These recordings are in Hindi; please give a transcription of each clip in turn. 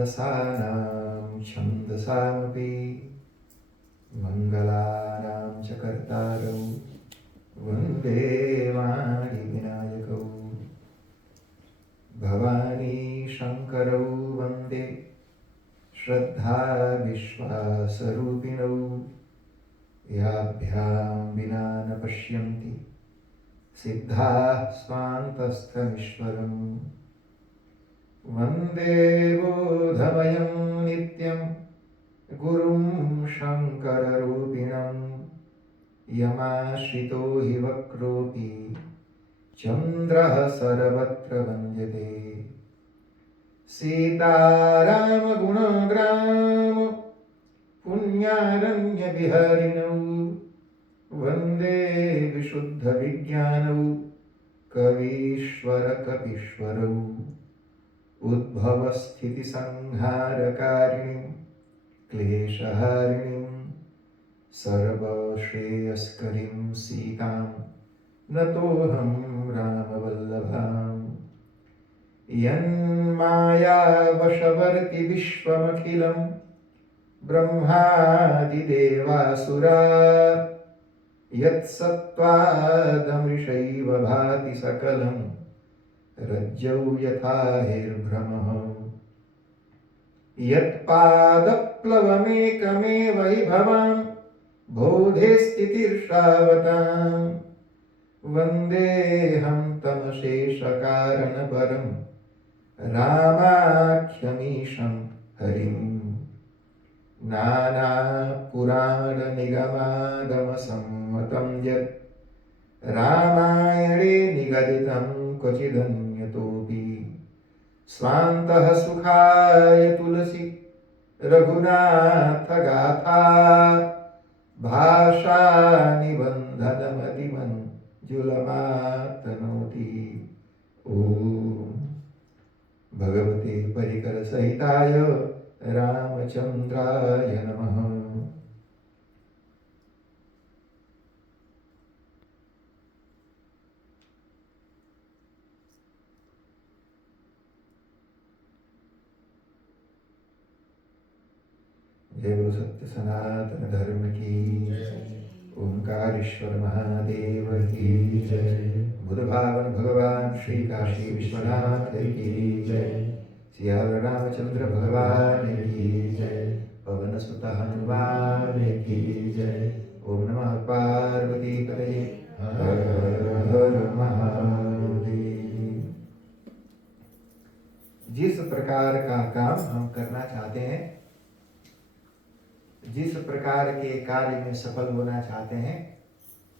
रसानां छन्दसामपि मङ्गलानां च कर्तारौ वन्दे वाणिविनायकौ भवानी शङ्करौ वन्दे श्रद्धा विश्वासरूपिणौ याभ्यां विना न पश्यन्ति सिद्धाः स्वान्तस्थमीश्वरम् वन्दे बोधमयं नित्यं गुरुं शङ्कररूपिणं यमाश्रितो हि वक्रोऽपि चन्द्रः सर्वत्र वन्द्यते सीतारामगुणग्राम पुण्यारण्यविहरिणौ वन्दे विशुद्धविज्ञानौ कवीश्वरकपीश्वरौ उद्भवस्थितिसंहारकारिणीं क्लेशहारिणीं सर्वश्रेयस्करीं सीतां नतोऽहं रामवल्लभाम् यन्मायावशवर्ति विश्वमखिलं ब्रह्मादिदेवासुरा यत्सत्त्वादमृषैव भाति सकलं रज्जौ यथा हिर्भ्रमः यत्पादप्लवमेकमेव हि भवां बोधे स्थितिर्षावतां वन्देऽहं तमशेषकारणपरं रामाख्यमीशं हरिम् नानापुराणनिगमागमसम्मतं यत् रामायणे निगदितं क्वचिदन्यतोऽपि स्वान्तः सुखाय तुलसी रघुनाथगाथा भाषानिबन्धनमतिमञ्जुलमातनोति ॐ भगवते परिकरसहिताय रामचन्द्राय नमः। जय बोलो सत्य सनातन धर्म की ओंकारेश्वर महादेव की जय। बुद्ध भावन भगवान श्री काशी विश्वनाथ की जय। सियावर रामचंद्र भगवान की जय। पवन सुत हनुमान की जय। ओम नमः पार्वती पतये हर हर हर महादेव। जिस प्रकार का काम हम करना चाहते हैं, जिस प्रकार के कार्य में सफल होना चाहते हैं,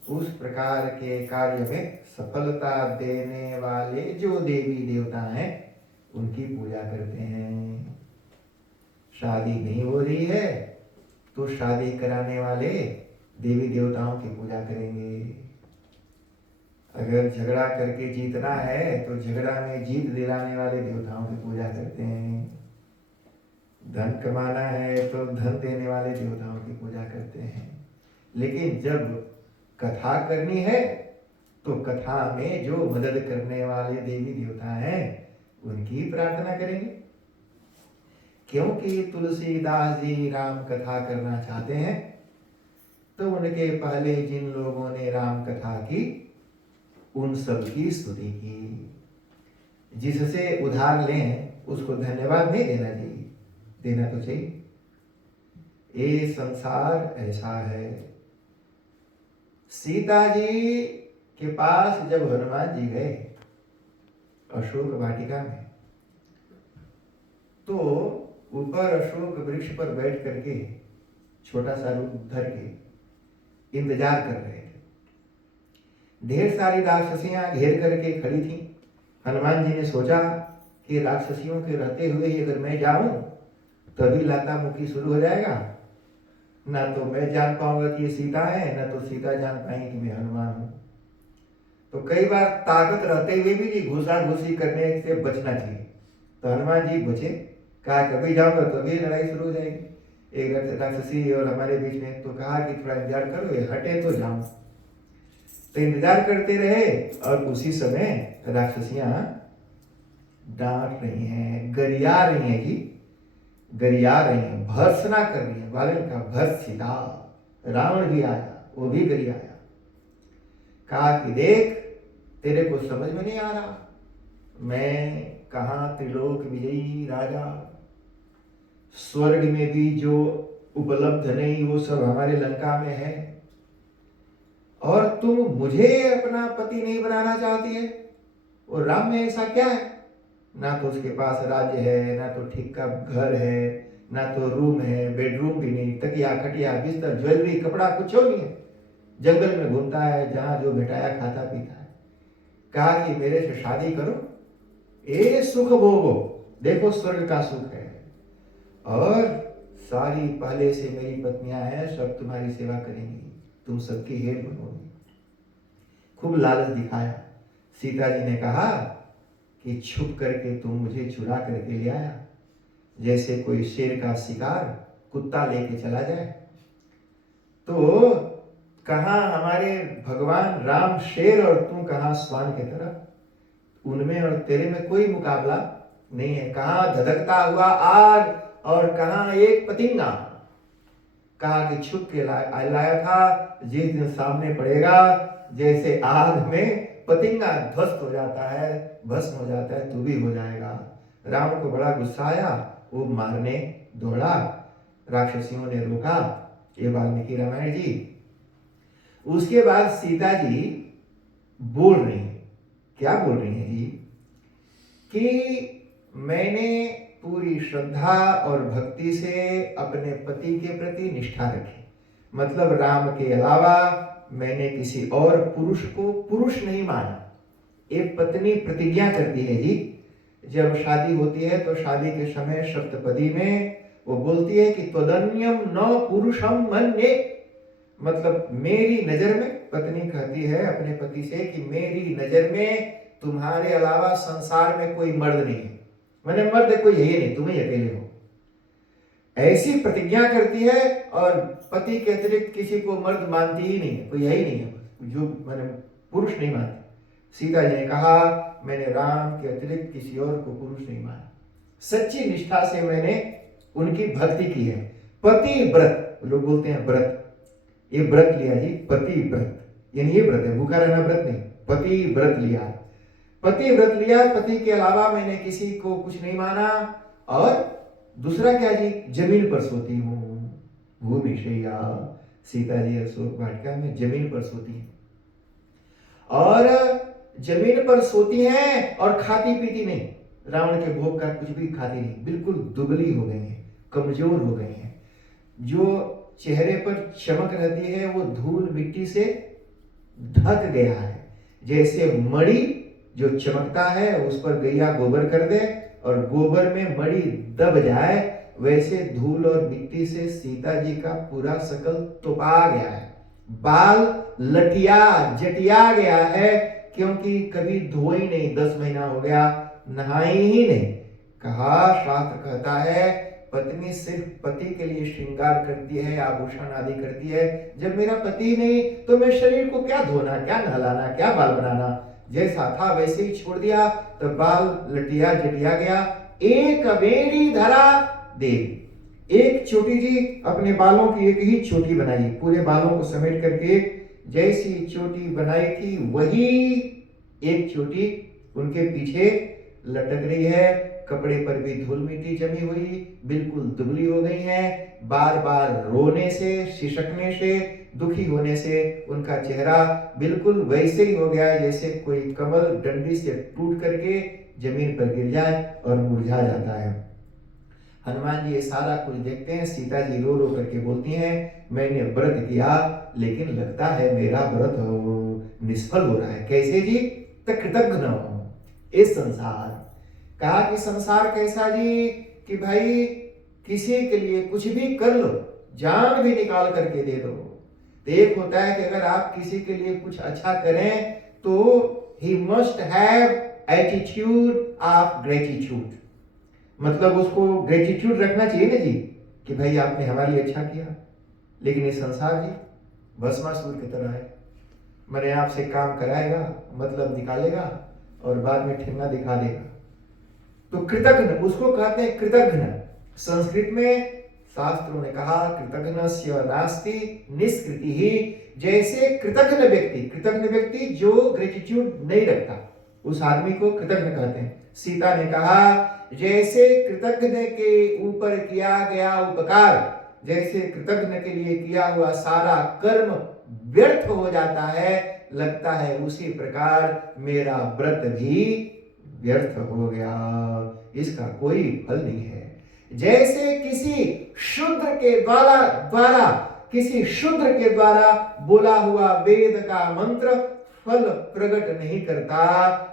उस प्रकार के कार्य में सफलता देने वाले जो देवी देवता हैं उनकी पूजा करते हैं। शादी नहीं हो रही है तो शादी कराने वाले देवी देवताओं की पूजा करेंगे। अगर झगड़ा करके जीतना है तो झगड़ा में जीत दिलाने वाले देवताओं की पूजा करते हैं। धन कमाना है तो धन देने वाले देवताओं की पूजा करते हैं। लेकिन जब कथा करनी है तो कथा में जो मदद करने वाले देवी देवता हैं उनकी प्रार्थना करेंगे। क्योंकि तुलसीदास जी राम कथा करना चाहते हैं तो उनके पहले जिन लोगों ने राम कथा की उन सब की स्तुति की। जिससे उधार लें उसको धन्यवाद नहीं देना चाहिए, देना तो चाहिए। ये संसार ऐसा है। सीता जी के पास जब हनुमान जी गए अशोक वाटिका में, तो ऊपर अशोक वृक्ष पर बैठ करके छोटा सा रूप धर के इंतजार कर रहे थे। ढेर सारी राक्षसियां घेर करके खड़ी थीं। हनुमान जी ने सोचा कि राक्षसियों के रहते हुए ही अगर मैं जाऊं तभी लाता मुखी शुरू हो जाएगा। ना तो मैं जान पाऊंगा कि ये सीता है, ना तो सीता जान पाएंगे कि मैं हनुमान हूं। तो कई बार ताकत रहते हुए भी घुसा घुसी करने से बचना चाहिए। तो हनुमान जी बचे। कहा कभी जाऊंगा तभी लड़ाई शुरू हो जाएगी एक राक्षसी और हमारे बीच में। तो कहा कि थोड़ा इंतजार करो, ये हटे तो जाऊं। तो इंतजार करते रहे और उसी समय राक्षसियां डांट रही हैं, गरिया रही हैं कि गरिया रही हैं, भर्त्सना कर रही हैं। बालन का भर्त्सिता, रावण भी आया, वो भी गरियाया। कहा कि देख, तेरे को समझ में नहीं आ रहा, मैं कहाँ त्रिलोक विजयी राजा, स्वर्ग में भी जो उपलब्ध नहीं वो सब हमारे लंका में है, और तुम मुझे अपना पति नहीं बनाना चाहती है। और राम में ऐसा क्या है? ना तो उसके पास राज्य है, ना तो ठीक का घर है, ना तो रूम है, बेडरूम भी नहीं, तकिया खटिया बिस्तर ज्वेलरी कपड़ा कुछ नहीं है, जंगल में घूमता है, जहां जो भेटाया खाता पीता है। कहा कि मेरे से शादी करो, ये सुख भोगो, देखो स्वर्ग का सुख है, और सारी पहले से मेरी पत्नियां हैं, सब तुम्हारी सेवा करेंगी, तुम सबकी हेड बनोगी। खूब लालच दिखाया। सीता जी ने कहा कि छुप करके तुम मुझे चुरा करके ले आया, जैसे कोई शेर का शिकार कुत्ता लेके चला जाए। तो कहा हमारे भगवान राम शेर और तू कहा स्वान की तरफ, उनमें और तेरे में कोई मुकाबला नहीं है। कहा धधकता हुआ आग और कहा एक पतिंगा। कहा कि छुप के लाया था, जिस दिन सामने पड़ेगा जैसे आग में पतिंगा ध्वस्त हो जाता है, भस्म हो जाता है, तू भी हो जाएगा। राम को बड़ा गुस्सा आया, वो मारने दौड़ा, राक्षसियों ने रोका। ये वाल्मीकि रामायण जी। उसके बाद सीता जी बोल रही है, क्या बोल रही है जी, कि मैंने पूरी श्रद्धा और भक्ति से अपने पति के प्रति निष्ठा रखी, मतलब राम के अलावा मैंने किसी और पुरुष को पुरुष नहीं माना। एक पत्नी प्रतिज्ञा करती है जी, जब शादी होती है तो शादी के समय सप्तपदी में वो बोलती है कि त्वदन्यम न पुरुषम मन्ये, मतलब मेरी नजर में, पत्नी कहती है अपने पति से कि मेरी नजर में तुम्हारे अलावा संसार में कोई मर्द नहीं है, मैंने मर्द कोई यही नहीं, तुम ही अकेले हो। ऐसी प्रतिज्ञा करती है, और पति के अतिरिक्त किसी को मर्द मानती ही नहीं है, कोई यही नहीं है जो मैंने पुरुष नहीं मानती। सीता जी ने कहा मैंने राम के अतिरिक्त किसी और को पुरुष नहीं माना, सच्ची निष्ठा से मैंने उनकी भक्ति की है। पति व्रत, लोग बोलते हैं व्रत, ये व्रत लिया जी, पति व्रत, यानी ये व्रत है, भूखा रहना व्रत नहीं, पति व्रत लिया, पति व्रत लिया, पति के अलावा मैंने किसी को कुछ नहीं माना। और दूसरा क्या जी, जमीन पर सोती हूँ, भूमि शैया, सीता जी अशोक वाटिका में जमीन पर सोती है, और जमीन पर सोती हैं और खाती पीती नहीं, रावण के भोग का कुछ भी खाती नहीं, बिल्कुल दुबली हो गई है, कमजोर हो गई है। जो चेहरे पर चमक रहती है वो धूल मिट्टी से ढक गया है, जैसे मणि जो चमकता है उस पर गैया गोबर कर दे और गोबर में मणि दब जाए, वैसे धूल और मिट्टी से सीता जी का पूरा शकल तुपा गया है, बाल लटिया जटिया गया है, क्योंकि कभी धोई नहीं, 10 महीना हो गया, नहाई ही नहीं। कहा शास्त्र कहता है पत्नी सिर्फ पति के लिए श्रृंगार करती है, आभूषण आदि करती है, जब मेरा पति नहीं तो मैं शरीर को क्या धोना, क्या नहलाना, क्या बाल बनाना, जैसा था वैसे ही छोड़ दिया, तो बाल लटिया जटिया गया। एक अबेरी धरा देवी, एक छोटी जी अपने बालों की एक ही चोटी बनाई, पूरे बालों को समेट करके जैसी चोटी बनाई थी वही एक चोटी उनके पीछे लटक रही है, कपड़े पर भी धूल मिट्टी जमी हुई, बिल्कुल दुबली हो गई हैं, बार बार रोने से, सिसकने से, दुखी होने से उनका चेहरा बिल्कुल वैसे ही हो गया जैसे कोई कमल डंडी से टूट करके जमीन पर गिर जाए और मुरझा जाता है। हनुमान जी ये सारा कुछ देखते हैं, सीता जी रो रो करके बोलती हैं मैंने व्रत किया लेकिन लगता है मेरा व्रत निष्फल हो रहा है। कैसे जी? कृतघ्न इस संसार। कहा कि संसार कैसा जी कि भाई किसी के लिए कुछ भी कर लो, जान भी निकाल करके दे दो। तो एक होता है कि अगर आप किसी के लिए कुछ अच्छा करें तो he must have attitude of gratitude, मतलब उसको ग्रेटिट्यूड रखना चाहिए ना जी कि भाई आपने हमारे लिए अच्छा किया। लेकिन ये संसार जी भस्मासुर की तरह है, मैंने आपसे काम कराएगा, मतलब निकालेगा और बाद में ठेंगा दिखा देगा। तो कृतघ्न उसको कहते हैं, कृतघ्न संस्कृत में शास्त्रों ने कहा कृतघ्नस्य नास्ति निष्कृति ही। जैसे कृतघ्न व्यक्ति जो ग्रेटिट्यूड नहीं रखता उस आदमी को कृतघ्न कहते हैं। सीता ने कहा जैसे कृतज्ञ के ऊपर किया गया उपकार, जैसे कृतज्ञ के लिए किया हुआ सारा कर्म व्यर्थ हो जाता है, लगता है उसी प्रकार मेरा व्रत भी व्यर्थ हो गया, इसका कोई फल नहीं है। जैसे किसी शूद्र के द्वारा बोला हुआ वेद का मंत्र फल प्रकट नहीं करता,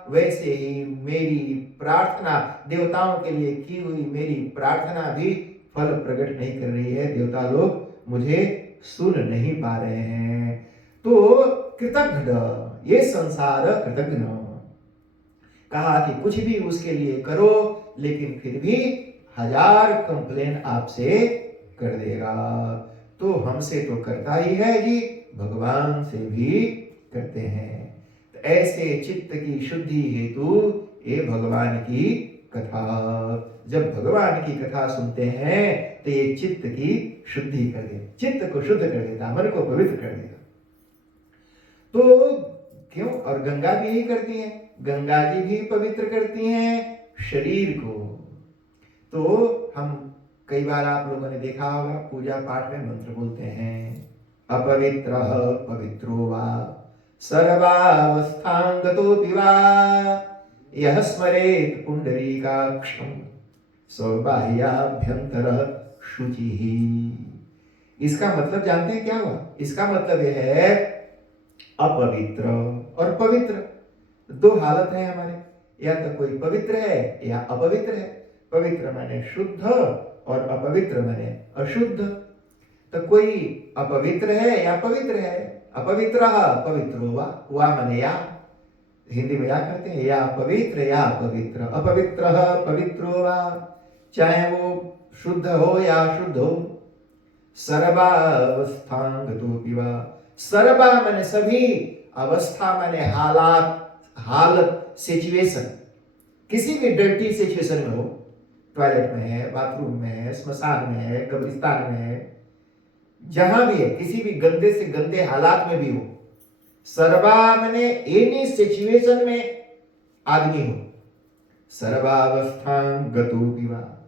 वैसे ही मेरी प्रार्थना, देवताओं के लिए की हुई मेरी प्रार्थना भी फल प्रकट नहीं कर रही है। देवता लोग मुझे सुन नहीं पा रहे हैं। तो कृतघ्न, ये संसार कृतघ्न। कहा कि कुछ भी उसके लिए करो लेकिन फिर भी 1000 कंप्लेन आपसे कर देगा। तो हमसे तो करता ही है जी, भगवान से भी करते हैं। तो ऐसे चित्त की शुद्धि हेतु ये भगवान की कथा, जब भगवान की कथा सुनते हैं तो ये चित्त की शुद्धि कर देता, चित्त को शुद्ध कर देता, मन को पवित्र कर देता। तो क्यों? और गंगा भी ही करती है, गंगा जी भी पवित्र करती हैं शरीर को। तो हम कई बार आप लोगों ने देखा होगा पूजा पाठ में मंत्र बोलते हैं, अपवित्र पवित्रो वा सर्वावस्थांगतोऽपि वा यः स्मरेत् पुंडरीकाक्षं सौबाह्याभ्यंतरः शुचिः। इसका मतलब जानते हैं क्या हुआ? इसका मतलब यह है अपवित्र और पवित्र, दो हालत है हमारे, या तो कोई पवित्र है या अपवित्र है। पवित्र माने शुद्ध और अपवित्र माने अशुद्ध। तो कोई अपवित्र है या पवित्र है। अपवित्र पवित्रो वा माने या, हिंदी में या कहते हैं, या पवित्र या अपवित्र। अपवित्र पवित्रो वा, चाहे वो शुद्ध हो या अशुद्ध हो। सर्वावस्थांगतोऽपि वा, सर्वा माने सभी, अवस्था माने हालत, सिचुएशन। किसी भी डर्टी सिचुएशन में हो, टॉयलेट में है, बाथरूम में है, स्मशान में है, कब्रिस्तान में है, जहां भी है, किसी भी गंदे से गंदे हालात में भी हो, सर्वा माने एनी सिचुएशन में आदमी हो। सर्वावस्थांगतोऽपि वा,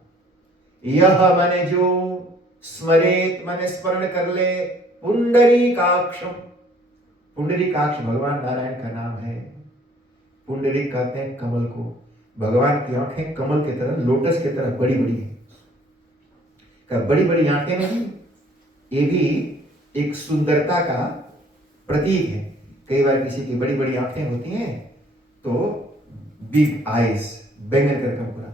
यह माने जो, स्मरेत माने स्मरण कर ले, पुंडरीकाक्षम, पुंडरीकाक्ष भगवान नारायण का नाम है। पुंडरीक कहते हैं कमल को। भगवान की आंखें कमल की तरह, लोटस की तरह बड़ी बड़ी है। बड़ी बड़ी आंखें नहीं, ये भी एक सुंदरता का प्रतीक है। कई बार किसी की बड़ी बड़ी आंखें होती हैं तो बिग आईज, बैंगन करके पूरा।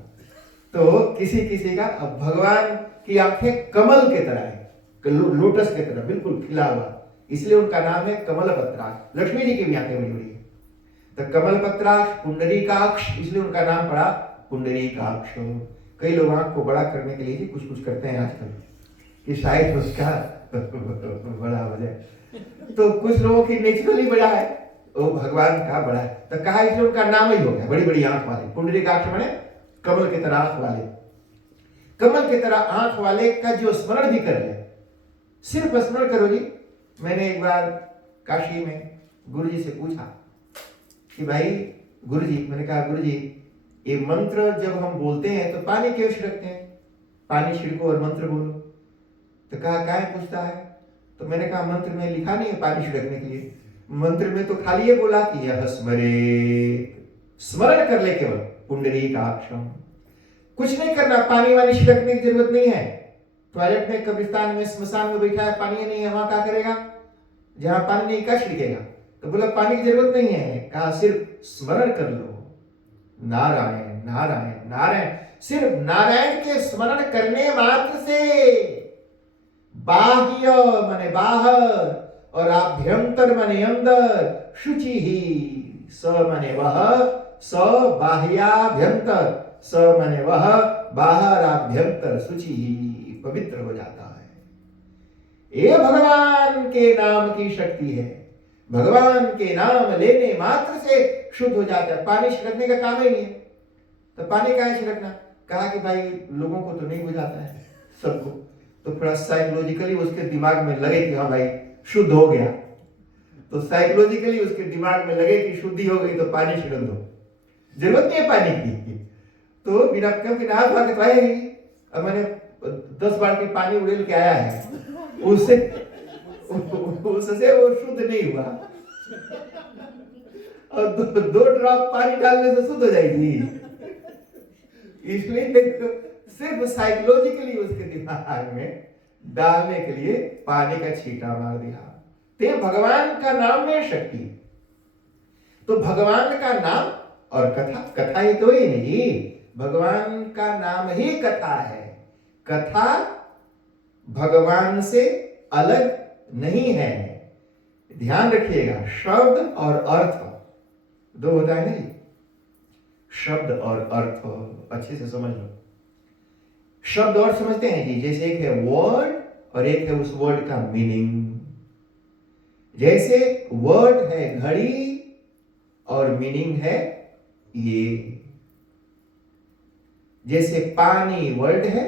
तो किसी का, अब भगवान की आंखें कमल के तरह है, लोटस के तरह बिल्कुल खिला हुआ, इसलिए उनका नाम है कमलपत्राक्ष। लक्ष्मी जी की भी आंखें बड़ी बड़ी है, तो कमलपत्राक्ष, पुंडरीकाक्ष, इसलिए उनका नाम पड़ा पुंडरीकाक्ष। कई लोग आंख को बड़ा करने के लिए कुछ करते हैं आजकल कि शायद उसका बड़ा हो जाए। तो कुछ लोगों की नेचुरली बड़ा है, वो भगवान का बड़ा है, तो कहा इसलिए उनका नाम ही हो गया बड़ी बड़ी आंख वाले। पुंडरीकाक्ष माने कमल की तरह आंख वाले। कमल की तरह आंख वाले का जो स्मरण भी कर ले, सिर्फ स्मरण करो जी। मैंने एक बार काशी में गुरुजी से पूछा कि भाई गुरुजी, मैंने कहा गुरुजी ये मंत्र जब हम बोलते हैं तो पानी क्यों छिड़कते हैं? पानी छिड़को और मंत्र बोलो। तो कहा काहे पूछता है? तो मैंने कहा मंत्र में लिखा नहीं है पानी छिड़कने के लिए, मंत्र में तो खाली ये बोला कि यह स्मरेत, स्मरण कर ले केवल पुंडरीकाक्षम। कुछ नहीं करना, पानी वानी छिड़कने की जरूरत नहीं है। टॉयलेट में, कब्रिस्तान में, स्मशान में बैठा है, पानी नहीं है, वहां क्या करेगा? जहां पानी नहीं क्या छिड़केगा? तो बोला पानी की जरूरत नहीं है। कहा सिर्फ स्मरण कर लो, नारायण नारायण नारायण। सिर्फ नारायण के स्मरण करने मात्र से बाह्य माने बाहर और आभ्यंतर माने अंदर, शुचि ही, स माने वह, स बाह्याभ्यंतर, स माने वह, बाहर आभ्यंतर, शुचि ही, पवित्र हो जाता है। ये भगवान के नाम की शक्ति है। भगवान के नाम लेने मात्र से शुद्ध हो जाता है। पानी छिड़कने का काम ही नहीं है, तो पानी काहे छिड़कना? कहा कि भाई लोगों को तो नहीं बुझाता है सबको, तो थोड़ा साइकोलॉजिकली उसके दिमाग में लगे कि हाँ भाई शुद्ध हो गया, तो साइकोलॉजिकली उसके दिमाग में लगे कि शुद्धि हो गई तो पानी छिड़क दो, जरूरत नहीं है पानी की, तो बिना क्योंकि नहा धोआ के तो आया ही। अब मैंने 10 बाल्टी पानी उड़ेल के आया है, उससे वो शुद्ध नहीं हुआ, और दो ड्रॉप पानी डालने से शुद्ध हो जाएगी। इसलिए सिर्फ साइकोलॉजिकली उसके दिमाग में डालने के लिए पानी का छींटा मार दिया। तो भगवान का नाम में शक्ति, तो भगवान का नाम और कथा ही तो ही नहीं, भगवान का नाम ही कथा है। कथा भगवान से अलग नहीं है। ध्यान रखिएगा, शब्द और अर्थ दो होता है ना जी, शब्द और अर्थ अच्छे से समझ लो। शब्द और समझते हैं जी, जैसे एक है वर्ड और एक है उस वर्ड का मीनिंग। जैसे वर्ड है घड़ी और मीनिंग है ये, जैसे पानी वर्ड है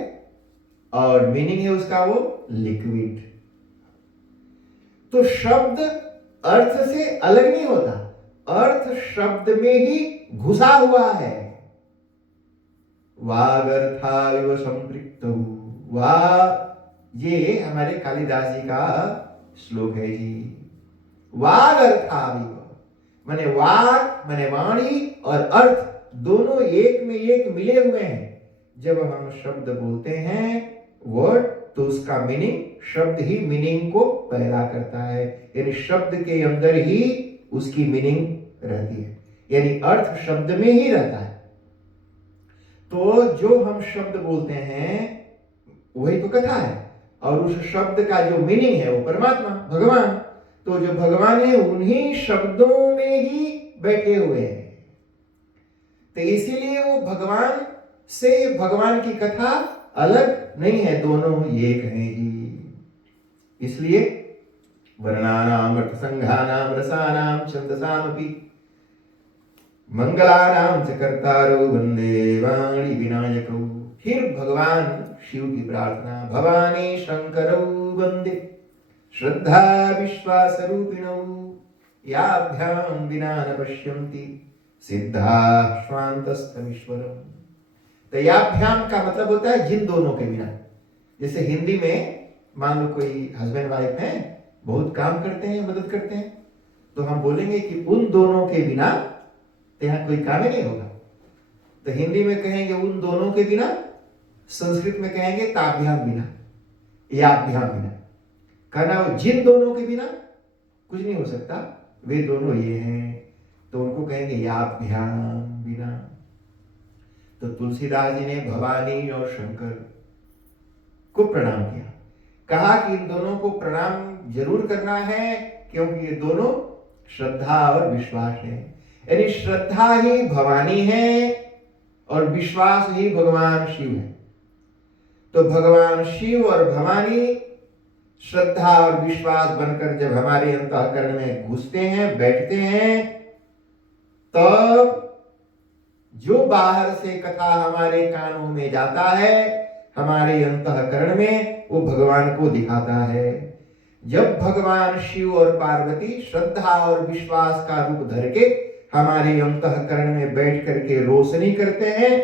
और मीनिंग है उसका वो लिक्विड। तो शब्द अर्थ से अलग नहीं होता, अर्थ शब्द में ही घुसा हुआ है। वागर्थाविव संपृक्तौ, ये हमारे कालिदास जी का श्लोक है जी। वागर्थाविव माने वाग माने वाणी और अर्थ दोनों एक में एक मिले हुए हैं। जब हम शब्द बोलते हैं वर्ड, तो उसका मीनिंग शब्द ही मीनिंग को पैदा करता है, यानी शब्द के अंदर ही उसकी मीनिंग रहती है, यानी अर्थ शब्द में ही रहता है। तो जो हम शब्द बोलते हैं वही तो कथा है, और उस शब्द का जो मीनिंग है वो परमात्मा भगवान। तो जो भगवान है उन्हीं शब्दों में ही बैठे हुए हैं, तो इसीलिए वो भगवान से भगवान की कथा अलग नहीं है, दोनों एक हैं ही। इसलिए वर्णानाम अर्थसंघानाम रसानाम छंदसामपि मंगलानाम च कर्तारो वंदे वाणी विनायकौ। फिर भगवान शिव की प्रार्थना, भवानी शंकरौ वंदे श्रद्धा विश्वास रूपिणौ याभ्याम विना न पश्यन्ति सिद्धा स्वांतस्थमीश्वरम। तो याभ्याम का मतलब होता है जिन दोनों के बिना। जैसे हिंदी में मान लो कोई हस्बैंड वाइफ है, बहुत काम करते हैं, मदद करते हैं, तो हम बोलेंगे कि उन दोनों के बिना तो यहाँ कोई काम ही नहीं होगा। तो हिंदी में कहेंगे उन दोनों के बिना, संस्कृत में कहेंगे ताभ्याम बिना, याभ्याम बिना। कहना वो जिन दोनों के बिना कुछ नहीं हो सकता, वे दोनों ये हैं, तो उनको कहेंगे याभ्याम बिना। तो तुलसीदास जी ने भवानी और शंकर को प्रणाम किया, कहा कि इन दोनों को प्रणाम जरूर करना है, क्योंकि ये दोनों श्रद्धा और विश्वास है। यानी श्रद्धा ही भवानी है और विश्वास ही भगवान शिव है। तो भगवान शिव और भवानी श्रद्धा और विश्वास बनकर जब हमारे अंतःकरण में घुसते हैं, बैठते हैं, तब जो बाहर से कथा हमारे कानों में जाता है, हमारे अंतःकरण में वो भगवान को दिखाता है। जब भगवान शिव और पार्वती श्रद्धा और विश्वास का रूप धर के हमारे अंतःकरण में बैठ करके रोशनी करते हैं,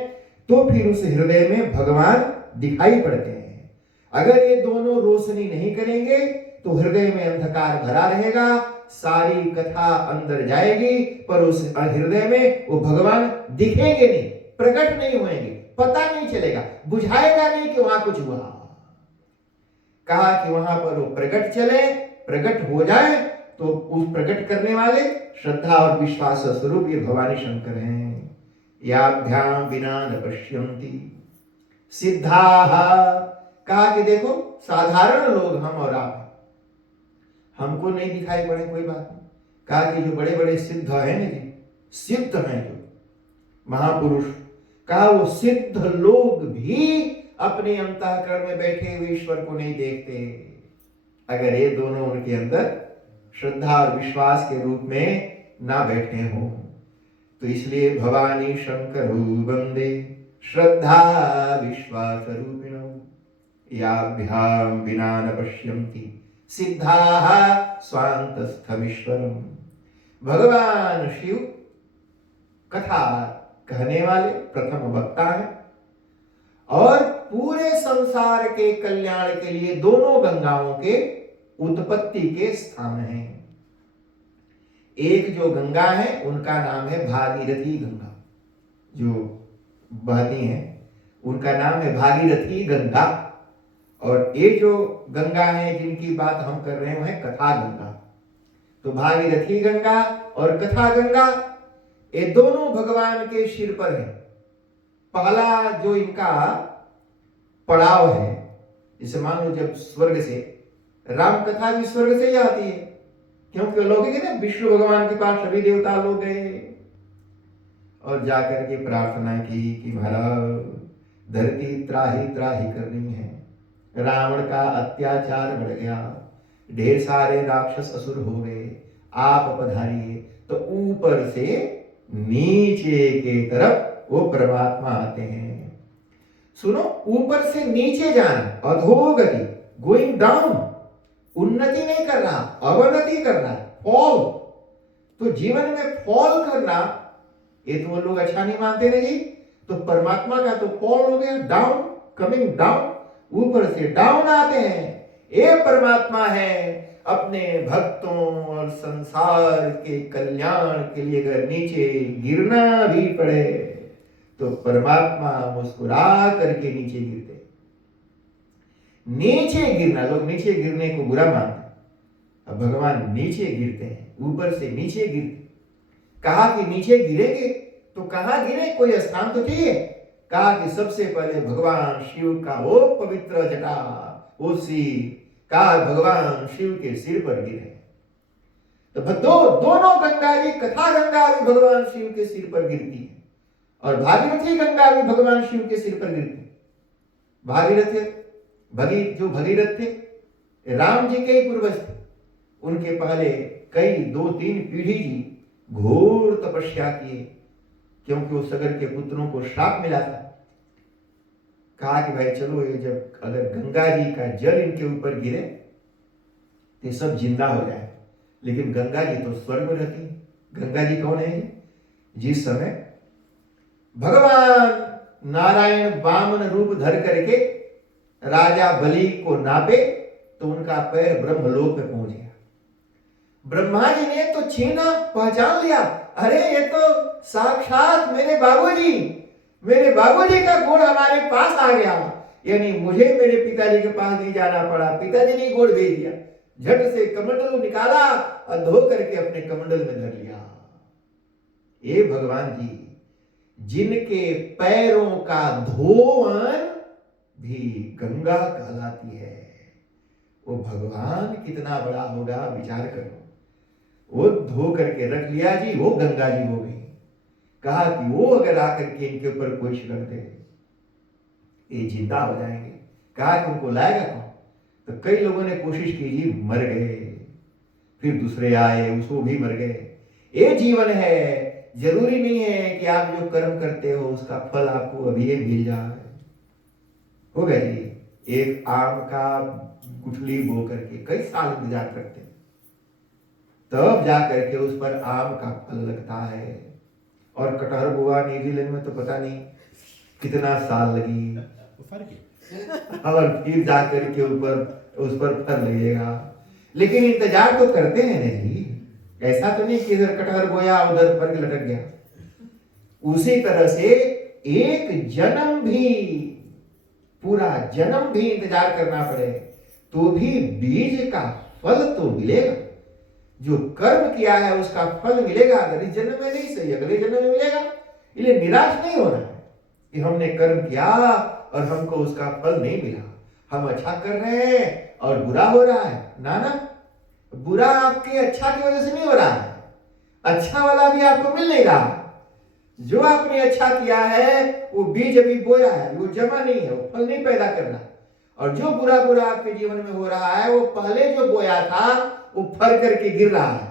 तो फिर उस हृदय में भगवान दिखाई पड़ते हैं। अगर ये दोनों रोशनी नहीं करेंगे तो हृदय में अंधकार भरा रहेगा, सारी कथा अंदर जाएगी, पर उस हृदय में वो भगवान दिखेंगे नहीं, प्रकट नहीं होंगे, पता नहीं चलेगा, बुझाएगा नहीं कि वहां कुछ हुआ। कहा कि वहां पर वो प्रकट चले, प्रकट हो जाए, तो उस प्रकट करने वाले श्रद्धा और विश्वास स्वरूप ये भवानी शंकर हैं। याभ्याम विना न पश्यन्ति सिद्धाः। कहा कि देखो साधारण लोग हम और आप, हमको नहीं दिखाई पड़े कोई बात नहीं। कहा कि जो बड़े बड़े सिद्ध हैं ना जी, सिद्ध हैं जो महापुरुष, कहा वो सिद्ध लोग भी अपने अंतःकरण में बैठे हुए ईश्वर को नहीं देखते, अगर ये दोनों उनके अंदर श्रद्धा और विश्वास के रूप में ना बैठे हों। तो इसलिए भवानी शंकर वंदे श्रद्धा विश्वास रूपिणो याभ्यां विना न पश्यन्ति सिद्धाः स्वान्तस्थमीश्वरम्। भगवान शिव कथा कहने वाले प्रथम वक्ता है और पूरे संसार के कल्याण के लिए दोनों गंगाओं के उत्पत्ति के स्थान हैं। एक जो गंगा है उनका नाम है भागीरथी गंगा, जो बहती हैं उनका नाम है भागीरथी गंगा, और ये जो गंगा है जिनकी बात हम कर रहे हैं वो है कथा गंगा। तो भागीरथी गंगा और कथा गंगा ये दोनों भगवान के सिर पर है। पहला जो इनका पड़ाव है, जैसे मान लो जब स्वर्ग से राम कथा भी स्वर्ग से ही आती है, क्योंकि लोग ना विष्णु भगवान के पास सभी देवता लोग गए और जाकर के प्रार्थना की कि महाराज धरती त्राही त्राही करनी है, रावण का अत्याचार बढ़ गया, ढेर सारे राक्षस असुर हो गए, आप पधारिए। तो ऊपर से नीचे के तरफ वो परमात्मा आते हैं। सुनो, ऊपर से नीचे जाना, अधोगति, गोइंग डाउन, उन्नति नहीं कर रहा, अवनति कर रहा, फॉल। तो जीवन में फॉल करना ये तो वो लोग अच्छा नहीं मानते ना जी। तो परमात्मा का तो फॉल हो गया, डाउन, कमिंग डाउन, ऊपर से डाउन आते हैं। ये परमात्मा है अपने भक्तों और संसार के कल्याण के लिए अगर नीचे गिरना भी पड़े तो परमात्मा मुस्कुरा करके नीचे गिरते। नीचे गिरना, लोग नीचे गिरने को बुरा मानते, अब भगवान नीचे गिरते हैं, ऊपर से नीचे गिरते। कहा कि नीचे गिरेंगे तो कहां गिरे, कोई स्थान तो चाहिए। कहा कि सबसे पहले भगवान शिव का वो पवित्र जटा, वो सिर, कहा भगवान शिव के सिर पर गिरे। तो दोनों गंगा जी, कथा गंगा भी भगवान शिव के सिर पर गिरती है और भागीरथी गंगा भी भगवान शिव के सिर पर गिरती है। भागीरथ जो भगीरथ थे राम जी के ही पूर्वज थे, उनके पहले कई 2-3 पीढ़ी जी घोर तपस्या किए, क्योंकि वो सगर के पुत्रों को श्राप मिला था। कहा कि भाई चलो, ये जब अगर गंगा जी का जल इनके ऊपर गिरे तो सब जिंदा हो जाए। लेकिन गंगा जी तो स्वर्ग में रहती है। गंगा जी कौन है? जिस समय भगवान नारायण वामन रूप धर करके राजा बलि को नापे तो उनका पैर ब्रह्मलोक में पहुंच गया। ब्रह्मा जी ने तो छीना, पहचान लिया, अरे ये तो साक्षात मेरे बाबूजी का गुण हमारे पास आ गया। यानी मुझे मेरे पिताजी के पास नहीं जाना पड़ा, पिताजी ने गुण भेज दिया। झट से कमंडल निकाला और धो करके अपने कमंडल में धर लिया। ये भगवान जी जिनके पैरों का धोवन भी गंगा कहलाती है, वो भगवान कितना बड़ा होगा, विचार करो। वो धो करके रख लिया जी, वो गंगा जी हो गई। कहा कि वो अगर आकर के इनके ऊपर कोई छिड़क दे ये जिंदा हो जाएंगे। कहा कि उनको लाएगा कौन? तो कई लोगों ने कोशिश की जी, मर गए, फिर दूसरे आए, उसको भी मर गए। ये जीवन है, जरूरी नहीं है कि आप जो कर्म करते हो उसका फल आपको अभी ये मिल जाए। हो गया जी, एक आम का गुठली बो करके कई साल इंतजार करते हैं, तब जाकर के उस पर आम का फल लगता है। और कटहर बोआ न्यूजीलैंड में तो पता नहीं कितना साल लगी, और फिर जाकर के ऊपर उस पर फल लगेगा। लेकिन इंतजार तो करते हैं ना जी, ऐसा तो नहीं कि इधर कटहर बोया उधर फल लटक गया। उसी तरह से एक जन्म भी, पूरा जन्म भी इंतजार करना पड़े तो भी बीज का फल तो मिलेगा। जो कर्म किया है उसका फल मिलेगा, अगर इस जन्म में नहीं सही अगले जन्म में मिलेगा। इसलिए निराश नहीं होना है कि हमने कर्म किया और हमको उसका फल नहीं मिला, हम अच्छा कर रहे हैं और बुरा हो रहा है। ना ना, बुरा आपके अच्छा की वजह से नहीं हो रहा है, अच्छा वाला भी आपको मिल नहीं रहा। जो आपने अच्छा किया है वो बीज अभी बोया है, वो जमा नहीं है, वो फल नहीं पैदा कर रहा। और जो बुरा बुरा आपके जीवन में हो रहा है वो पहले जो बोया था वो फल करके गिर रहा है।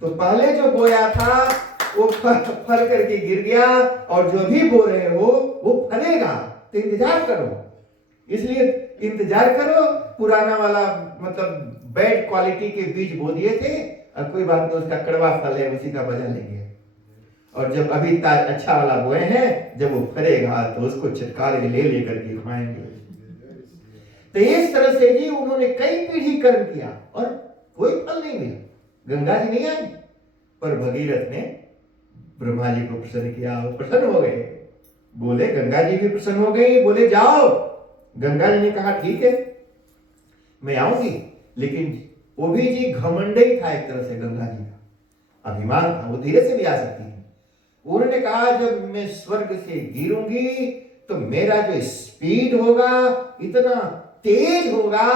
तो पहले जो बोया था वो फल करके गिर गया, और जो भी बो रहे हो वो फलेगा, तो इंतजार करो। इसलिए इंतजार करो। पुराना वाला मतलब बैड क्वालिटी के बीज बो दिए थे, और कोई बात नहीं, उसका कड़वा फल है, उसी का मजा लेंगे। और जब अभी अच्छा वाला बोए हैं, जब वो फलेगा तो उसको चटकारे ले लेकर के खाएंगे। तो इस तरह से जी उन्होंने कई पीढ़ी कर्म किया और कोई फल नहीं मिला। गंगा जी नहीं आई, पर भगीरथ ने ब्रह्मा जी को प्रसन्न किया, वो प्रसन्न हो गए। बोले गंगा जी भी प्रसन्न हो गई, बोले जाओ। गंगा जी ने कहा ठीक है मैं आऊंगी, लेकिन वो भी जी घमंडी था एक तरह से, गंगा जी का अभिमान था, वो धीरे से भी आ सकती है। उन्होंने कहा जब मैं स्वर्ग से गिरूंगी तो मेरा जो स्पीड होगा इतना तेज होगा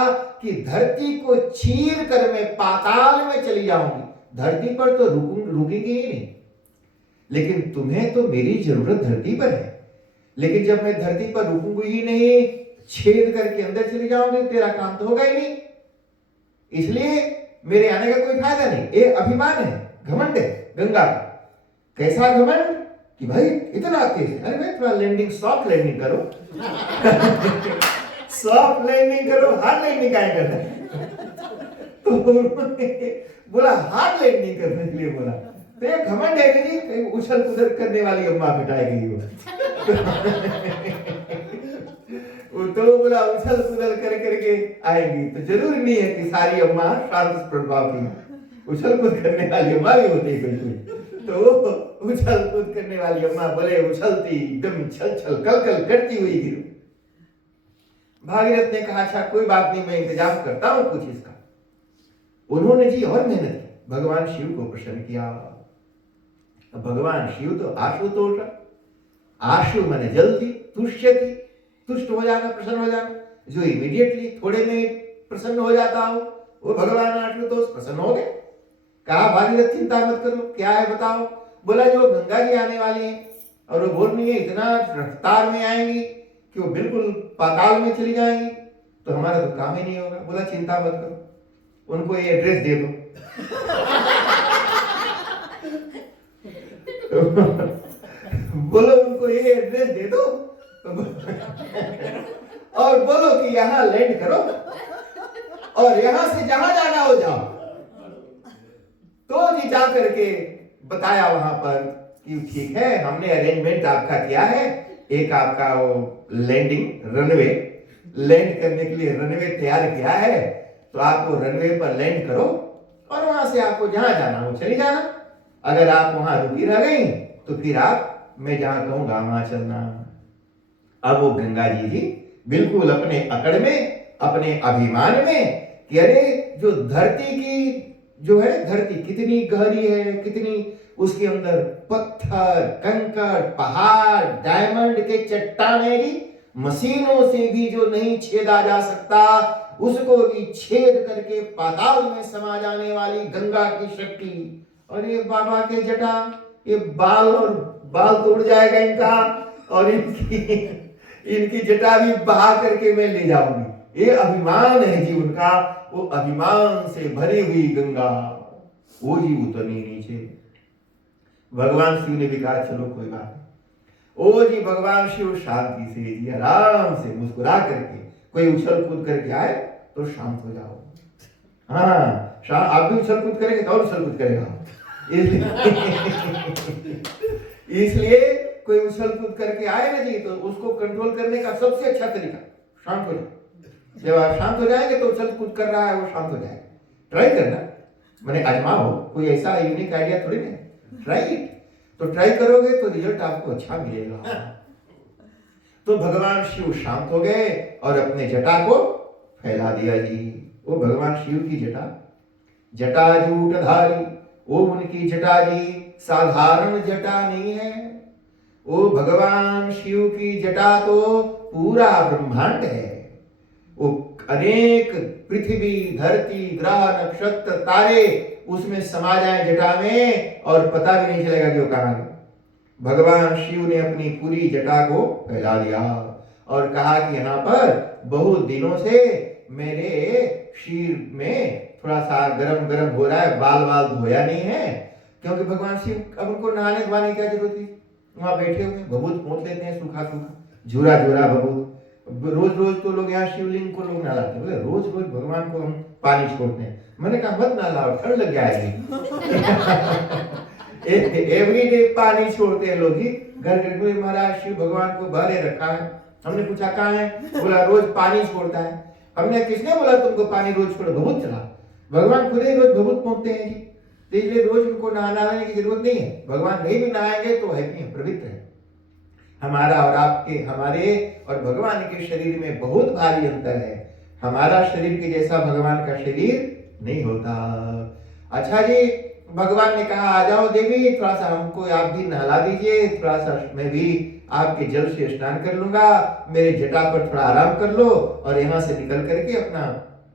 कि धरती को चीर कर मैं पाताल में चली जाऊंगी। धरती पर तो रुकेंगी ही नहीं, लेकिन तुम्हें तो मेरी जरूरत धरती पर है। लेकिन जब मैं धरती पर रुकूंगी ही नहीं, छेद करके अंदर चली जाओगे, तेरा काम तो होगा ही नहीं। इसलिए मेरे आने का कोई फायदा नहीं। ये अभिमान है, घमंड है गंगा का। कैसा घमंड कि भाई इतना तेज है। अरे भाई थोड़ा लैंडिंग, सॉफ्ट लैंडिंग करो। सॉफ्ट लैंडिंग करो, हार्ड लैंडिंग काहे करना है? तो उन्होंने बोला हार्ड लैंडिंग करने के लिए बोला। तो ये घमंड है कि जी उछल कूदल करने वाली अम्मा बिठाई गई हो। तो बोला उछल कूदल कर करके आएंगी, तो जरूरी नहीं है कि सारी अम्मा शांत प्रभाव की, उछल कूद करने वाली अम्मा भी होती है कोई। तो उछल कूद करने वाली अम्मा बोले उछलती एकदम छल छल कल कल करती हुई गिरो। भागीरथ ने कहा अच्छा कोई बात नहीं, मैं इंतजाम करता हूं कुछ इसका। उन्होंने जी और मेहनत की, भगवान शिव को प्रसन्न किया। भगवान शिव तो आशुतोष, आशु माने जल्दी, तुष्यति तुष्ट हो जाना, प्रसन्न हो जाना, जो इमीडिएटली थोड़े में प्रसन्न हो जाता हो, वो भगवान आशुतोष प्रसन्न हो गए। कहा भागीरथ चिंता मत करो, क्या है बताओ। बोला जो गंगा जी आने वाली है, और वो बोल रही है इतना रफ्तार में आएंगी कि वो बिल्कुल पाताल में चली जाएंगी, तो हमारा तो काम ही नहीं होगा। बोला चिंता मत करो, उनको ये एड्रेस दे दो। बोलो उनको ये एड्रेस दे दो और बोलो कि यहां लैंड करो, और यहां से जहां जाना हो जाओ। तो जी जा करके बताया वहां पर कि ठीक है, हमने अरेंजमेंट आपका किया है, एक आपका वो लैंडिंग रनवे, लैंड करने के लिए रनवे तैयार किया है, तो आप वो रनवे पर लैंड करो और वहां से आपको जहां जाना हो चली जाना। अगर आप वहां रुकी रह गई तो फिर आप मैं जहां कहूंगा वहां चलना। अब वो गंगा जी बिल्कुल अपने अकड़ में, अपने अभिमान में कि अरे जो धरती की जो है, धरती कितनी गहरी है, कितनी उसके अंदर पत्थर, कंकड़, पहाड़, डायमंड के चट्टानें भी मशीनों से भी जो नहीं छेदा जा सकता, उसको भी छेद करके पाताल में समा जाने वाली गंगा की शक्ति। और ये बाबा के जटा, ये बाल और बाल तोड़ जाएगा इनका, और इनकी जटा भी बहा करके मैं ले जाऊंगी। ये अभिमान है जी उनका, वो अभिमान से भरी हुई गंगा, वो जी उतरनी नीचे। भगवान शिव ने भी कहा चलो कोई बात नहीं। ओ जी भगवान शिव शांति से जी आराम से मुस्कुरा करके, कोई उछल कूद करके आए तो शांत हो जाओ। हाँ आप भी उछल कूद करेंगे तो और उछल कूद करेगा। इसलिए कोई उछल कूद करके आए ना जी, तो उसको कंट्रोल करने का सबसे अच्छा तरीका शांत हो जाए। जब आप शांत हो जाएंगे तो उछल कूद कर रहा है वो शांत हो जाएगा। ट्राई करना, मैंने आजमाओ, कोई ऐसा यूनिक आइडिया थोड़ी नहीं, ट्राई इट। तो ट्राई करोगे तो रिजल्ट आपको अच्छा मिलेगा। तो भगवान शिव शांत हो गए और अपने जटा को फैला दिया जी। वो भगवान शिव की जटा, जटाजूटधारी, वो उनकी जटा जी साधारण जटा नहीं है। वो भगवान शिव की जटा तो पूरा ब्रह्मांड है। वो अनेक पृथ्वी, धरती, ग्रह, नक्षत्र, तारे उसमें समा जाए जटा में, और पता भी नहीं चलेगा कि वो कहां है। भगवान शिव ने अपनी पूरी जटा को फैला दिया और कहा कि यहाँ पर बहुत दिनों से मेरे शीर में थोड़ा सा गरम गरम हो रहा है, बाल बाल धोया नहीं है, क्योंकि भगवान शिव अब उनको नहाने धोने की क्या जरूरत थी, वहां बैठे हुए भभूत पोंछ लेते हैं, सूखा सूखा झूरा झूरा भभूत। रोज रोज तो लोग यहाँ शिवलिंग को लोग नहलाते, बोले रोज रोज भगवान को हम पानी छोड़ते हैं। मैंने कहा मत नहलाओ, ठंड लग जाएगी। एवरी डे पानी छोड़ते हैं लोग ही घर घर में। महाराज शिव भगवान को बहरे रखा है। हमने पूछा कहाँ है, बोला रोज पानी छोड़ता है। हमने किसने बोला तुमको पानी रोज छोड़ो, भभूत चला। भगवान खुद ही रोज भभूत पोंछते हैं जी, तो इसलिए रोज उनको नहाने की जरूरत नहीं है। भगवान नहीं भी नहाएंगे तो हैप्पी है, पवित्र है। हमारा और आपके, हमारे और भगवान के शरीर में बहुत भारी अंतर है। हमारा शरीर के जैसा भगवान का शरीर नहीं होता। अच्छा जी, भगवान ने कहा आ जाओ देवी, थोड़ा सा हमको आप भी नहला दीजिए, थोड़ा सा मैं भी आपके जल से स्नान कर लूंगा, मेरे जटा पर थोड़ा आराम कर लो और यहाँ से निकल करके अपना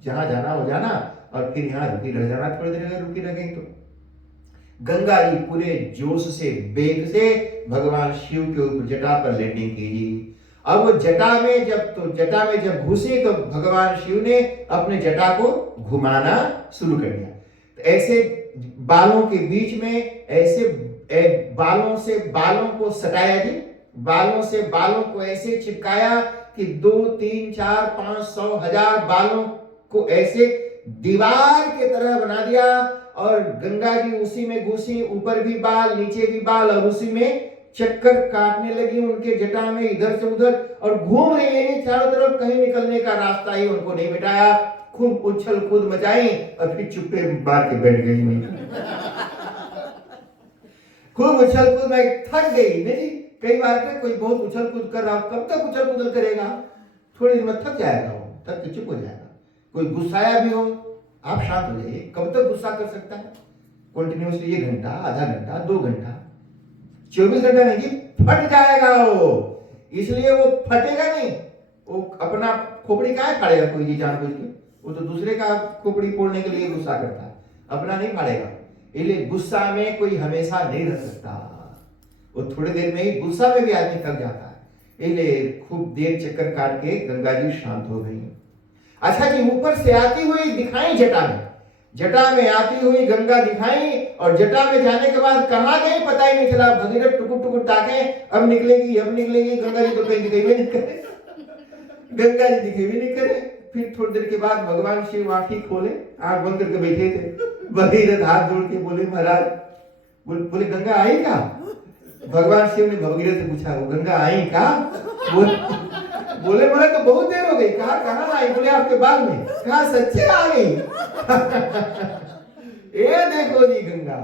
जहां जाना हो जाना, और फिर यहाँ रुकी रह जाना, थोड़ी देर अगर रुकी रह गई तो। गंगा जी पूरे जोश से, वेग से भगवान शिव के ऊपर जटा पर लैंडिंग की। अब वो जटा में जब घुसे तो भगवान शिव ने अपने जटा को घुमाना शुरू कर दिया। तो ऐसे बालों के बीच में ऐसे बालों से बालों को सटाया जी, बालों से बालों को ऐसे चिपकाया कि 2, 3, 4, 5, 100, 1000 बालों को ऐसे दीवार के तरह बना दिया। और गंगा जी उसी में घुसी, ऊपर भी बाल नीचे भी बाल, और उसी में चक्कर काटने लगी उनके जटा में इधर से उधर, और घूम रही है चारों तरफ, कहीं निकलने का रास्ता ही उनको नहीं मिटाया। खूब उछल कूद मचाई और फिर चुप्पे मार के बैठ गई वहीं। खूब उछल कूद में थक गई नहीं जी। कई बार के कोई बहुत उछल कूद कर रहा, कब तक उछल कूद करेगा, थोड़ी देर में थक जाएगा, वो थक के चुप हो जाएगा। कोई गुस्साया भी हो, आप शांत हो जाइए। कब तक गुस्सा कर सकता है कंटिन्यूसली? 1 घंटा, आधा घंटा, 2 घंटा, 24 घंटा नहीं जी, फट जाएगा वो। इसलिए वो फटेगा नहीं। वो अपना खोपड़ी काहे फाड़ेगा कोई जी जानबूझ के? वो तो दूसरे का खोपड़ी फोड़ने के लिए गुस्सा करता है, अपना नहीं फाड़ेगा। इसलिए गुस्सा में कोई हमेशा नहीं रह सकता, वो थोड़ी देर में ही गुस्सा में भी आदमी थक जाता है। इसलिए खूब देर चक्कर काट के गंगा जी शांत हो गई। अच्छा जी, ऊपर से आती हुई दिखाई जटा में आती हुई गंगा दिखाई, और जटा में जाने के बाद कहां गई पता ही नहीं चला। भगीरथ टुकुर टुकुर ताके, अब निकलेगी अब निकलेगी, गंगा जी तो कहीं दिखाई भी नहीं करे, गंगा जी दिखाई भी नहीं करे। फिर थोड़ी देर के बाद भगवान शिव आंख ही खोले, आंख बंद करके बैठे थे। भगीरथ हाथ जोड़ के बोले महाराज, बोले गंगा आई क्या? भगवान शिव ने भगीरथ से पूछा, वो गंगा आई क्या? बोले बोले तो बहुत देर हो गई। कहा कहां आई? बोले आपके बाल में। कहा सच्चे आ गई? ये देखो जी गंगा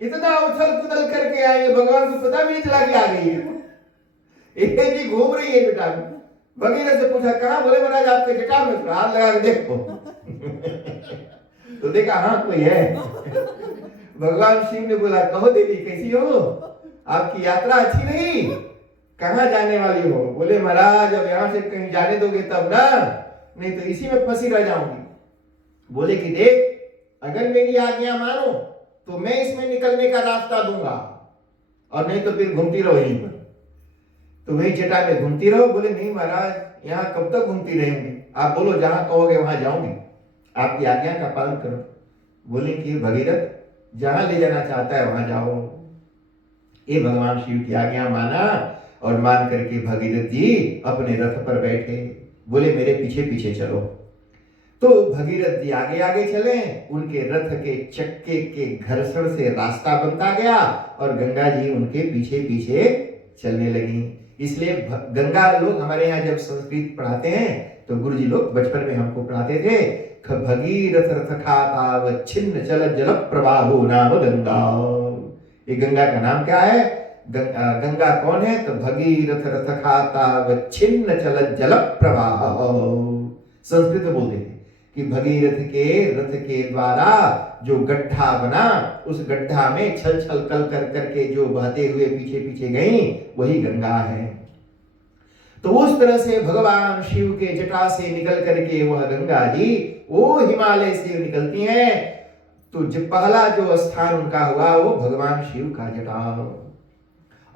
इतना उछल कुदल करके आई है, भगवान को पता भी नहीं चला कि आ गई है। ये जी घूम रही है जटा में। भगीरथ से पूछा कहा? बोले महाराज आपके जटा में, हाथ लगा के देखो। तो देखा हाँ कोई है। भगवान शिव ने बोला कहो देवी कैसी हो, आपकी यात्रा अच्छी रही, कहां जाने वाली हो? बोले महाराज अब यहां से कहीं जाने दोगे तब ना, नहीं तो इसी में फंसी रह जाऊंगी। बोले कि देख, अगर मेरी आज्ञा मानो तो मैं इसमें निकलने का रास्ता दूंगा, और नहीं तो फिर घूमती रहो यहीं पर। तो वही जटा में घूमती रहो। बोले नहीं महाराज यहाँ कब तक घूमती रहेंगी, आप बोलो जहां कहोगे वहां जाऊंगी, आपकी आज्ञा का पालन करो। बोले कि भगीरथ जहां ले जाना चाहता है वहां जाओ। ये भगवान शिव की आज्ञा माना, और मान करके भगीरथ जी अपने रथ पर बैठे। बोले मेरे पीछे पीछे चलो। तो भगीरथ जी आगे आगे चले, उनके रथ के चक्के के घर्षण से रास्ता बनता गया, और गंगा जी उनके पीछे पीछे चलने लगी। इसलिए गंगा लोग हमारे यहाँ जब संस्कृत पढ़ाते हैं तो गुरुजी लोग बचपन में हमको पढ़ाते थे, भगीरथ रथ खाता छिन्न चल जल प्रवाहो नाम गंगा। ये गंगा का नाम क्या है? गंगा कौन है? तो भगीरथ रथ खाता छिन्न चल जल प्रवाह। संस्कृत में बोलते थे कि भगीरथ के रथ के द्वारा जो गड्ढा बना, उस गड्ढा में छल छल कल कर करके जो बहते हुए पीछे पीछे गई, वही गंगा है। तो उस तरह से भगवान शिव के जटा से निकल करके वह गंगा जी वो हिमालय से निकलती हैं। तो जो पहला जो स्थान उनका हुआ वो भगवान शिव का जटा,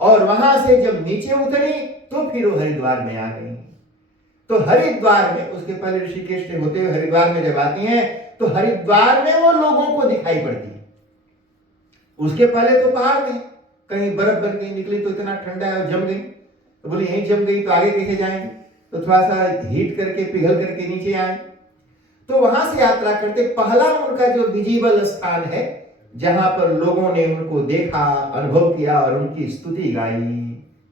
और वहां से जब नीचे उतरी तो फिर वो हरिद्वार में आ गई। तो हरिद्वार में, उसके पहले ऋषिकेश से होते हुए हरिद्वार में जब आती हैं तो हरिद्वार में वो लोगों को दिखाई पड़ती है। उसके पहले तो पहाड़ में कहीं बर्फ बन गई, निकली तो इतना ठंडा है, जम गई, तो बोले यहीं जम गई तो आगे कैसे जाएंगे, तो थोड़ा सा हीट करके पिघल करके नीचे आए। तो वहां से यात्रा करते पहला उनका जो विजिबल स्थान है, जहां पर लोगों ने उनको देखा, अनुभव किया और उनकी स्तुति गाई,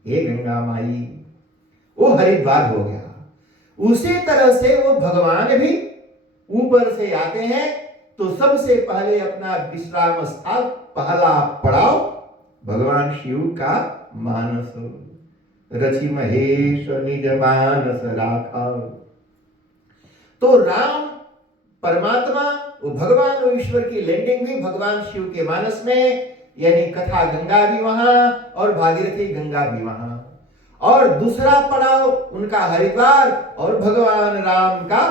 हे गंगा माई, वो हरिद्वार हो गया। उसी तरह से वो भगवान भी ऊपर से आते हैं तो सबसे पहले अपना विश्राम स्थल, पहला पड़ाव भगवान शिव का मानस, रचि महेश निज मानस राखा। तो राम परमात्मा, वो भगवान और ईश्वर की लैंडिंग भी भगवान शिव के मानस में, यानी कथा गंगा भी वहां और भागीरथी गंगा भी वहां। और दूसरा पड़ाव उनका हरिद्वार और भगवान राम का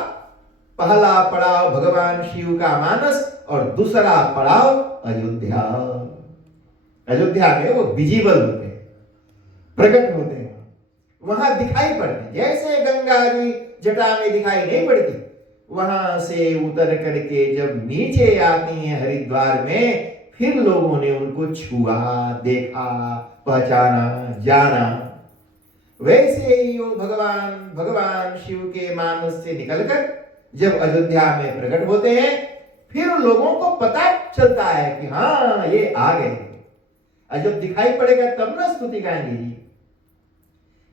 पहला पड़ाव भगवान शिव का मानस और दूसरा पड़ाव अयोध्या। अयोध्या में वो विजिबल होते हैं, प्रकट होते हैं, वहां दिखाई पड़ते हैं। जैसे गंगा जी जटा में दिखाई नहीं पड़ती, वहां से उतर करके जब नीचे आती हैं हरिद्वार में, फिर लोगों ने उनको छुआ, देखा, पहचाना, जाना। वैसे ही वो भगवान शिव के मानस से निकलकर जब अयोध्या में प्रकट होते हैं, फिर लोगों को पता चलता है कि हाँ ये आ गए। और जब दिखाई पड़ेगा तब ना स्तुति गाएंगे जी,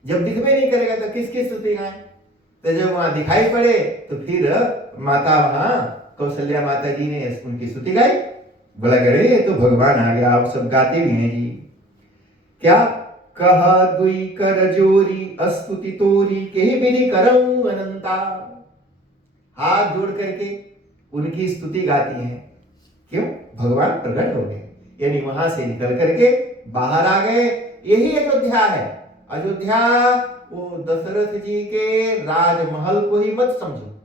जब दिखवे नहीं करेगा तो किसकी स्तुति गाएं। तो जब वहां दिखाई पड़े तो फिर माता वहां कौशल्या माता जी ने उनकी स्तुति गाई, बोला करे ये तो भगवान आ गया। आप सब गाते भी हैं जी, क्या कहा दुई कर जोरी अस्तुति तोरी के विधि करऊं अनंता। हाथ जोड़ करके उनकी स्तुति गाती हैं, क्यों? भगवान प्रकट हो गए, यानी वहां से निकल करके बाहर आ गए। यही अयोध्या है। अयोध्या वो दशरथ जी के राजमहल को ही मत समझो,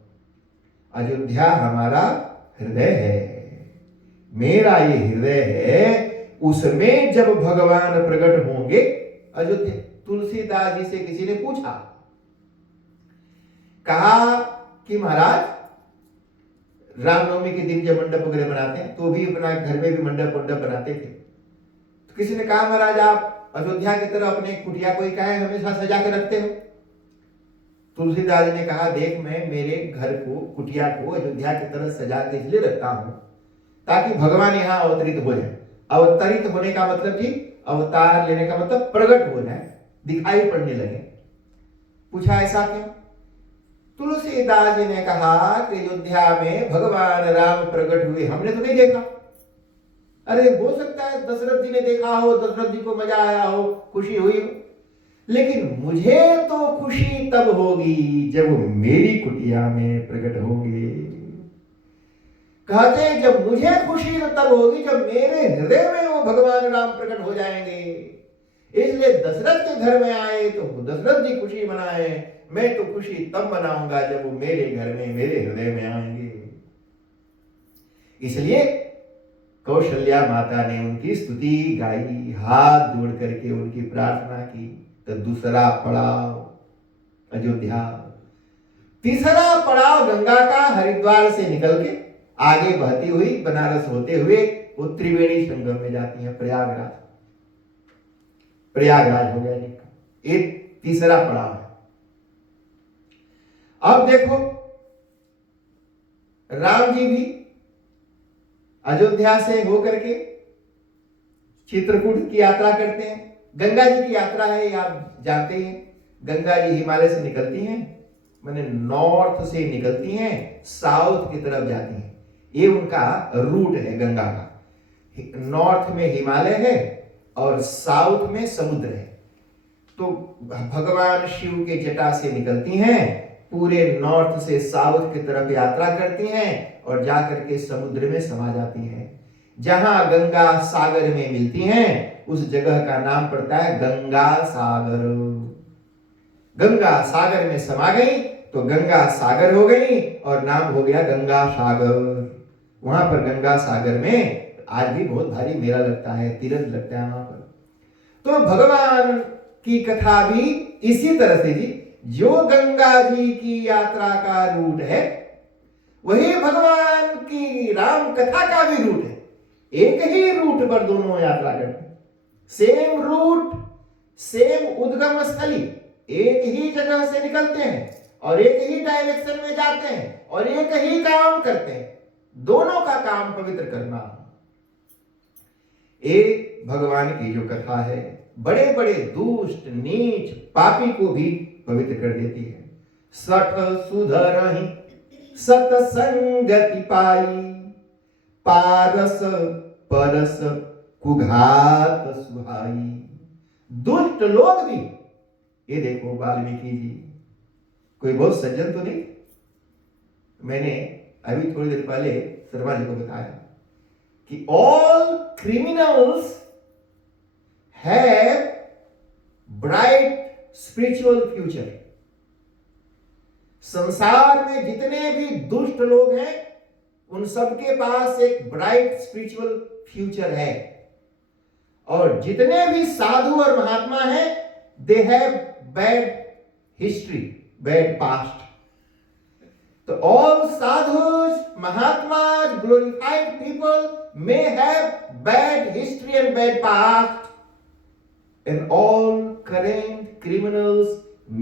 अयोध्या हमारा हृदय है, मेरा ये हृदय है। उसमें जब भगवान प्रकट होंगे, अयोध्या, तुलसीदास जी से किसी ने पूछा, कहा कि महाराज रामनवमी के दिन जब मंडप वगैरह बनाते हैं तो भी अपना घर में भी मंडप बनाते थे। तो किसी ने कहा महाराज आप अयोध्या की तरह अपने कुटिया को ही काहे हमेशा सजा के रखते हो। तुलसीदास जी ने कहा देख, मैं मेरे घर को, कुटिया को अयोध्या की तरह सजा के इसलिए रखता हूं ताकि भगवान यहां अवतरित हो जाए। अवतरित होने का मतलब जी, अवतार लेने का मतलब प्रकट हो जाए, दिखाई पड़ने लगे। पूछा ऐसा क्यों? तुलसीदास जी ने कहा कि अयोध्या में भगवान राम प्रकट हुए, हमने तो नहीं देखा। अरे हो सकता है दशरथ जी ने देखा हो, दशरथ जी को मजा आया हो, खुशी हुई हो, लेकिन मुझे तो खुशी तब होगी जब वो मेरी कुटिया में प्रकट होंगे। कहते हैं जब मुझे खुशी तो तब होगी जब मेरे हृदय में वो भगवान राम प्रकट हो जाएंगे। इसलिए दशरथ के घर में आए तो दशरथ जी खुशी मनाए, मैं तो खुशी तब मनाऊंगा जब वो मेरे घर में, मेरे हृदय में आएंगे। इसलिए कौशल्या माता ने उनकी स्तुति गाई, हाथ जोड़ करके उनकी प्रार्थना की। तो दूसरा पड़ाव अयोध्या, तीसरा पड़ाव गंगा का, हरिद्वार से निकल के आगे बहती हुई बनारस होते हुए वो त्रिवेणी संगम में जाती है, प्रयागराज। प्रयागराज हो गया जी, एक तीसरा पड़ाव है। अब देखो राम जी भी अयोध्या से होकर के चित्रकूट की यात्रा करते हैं। गंगा जी की यात्रा है, ये आप जानते हैं। गंगा जी हिमालय से निकलती हैं, माने नॉर्थ से निकलती हैं, साउथ की तरफ जाती हैं। ये उनका रूट है गंगा का। नॉर्थ में हिमालय है और साउथ में समुद्र है। तो भगवान शिव के जटा से निकलती हैं, पूरे नॉर्थ से साउथ की तरफ यात्रा करती हैं और जाकर के समुद्र में समा जाती हैं। जहां गंगा सागर में मिलती हैं उस जगह का नाम पड़ता है गंगा सागर। गंगा सागर में समा गई तो गंगा सागर हो गई और नाम हो गया गंगा सागर। वहां पर गंगा सागर में आज भी बहुत भारी मेला लगता है, तीर्थ लगता है वहां पर। तो भगवान की कथा भी इसी तरह से जी, जो गंगा जी की यात्रा का रूट है वही भगवान की राम कथा का भी रूट है। एक ही रूट पर दोनों यात्रा करते हैं, सेम रूट, सेम उद्गम स्थली, एक ही जगह से निकलते हैं और एक ही डायरेक्शन में जाते हैं और एक ही काम करते हैं। दोनों का काम पवित्र करना। एक भगवान की जो कथा है बड़े बड़े दुष्ट नीच पापी को भी पवित्र कर देती है। सठ सुधरहि सतसंगति पाई, पारस परस कुघात सुहाई। दुष्ट लोग भी, ये देखो वाल्मीकि जी कोई बहुत सज्जन तो नहीं। मैंने अभी थोड़ी देर पहले शर्मा जी को बताया कि all criminals have bright spiritual future. संसार में जितने भी दुष्ट लोग हैं उन सबके पास एक ब्राइट स्पिरिचुअल फ्यूचर है, और जितने भी साधु और महात्मा हैं they have bad history, bad past. तो all sadhus, mahatmas, glorified people may have bad history and bad past, and all current criminals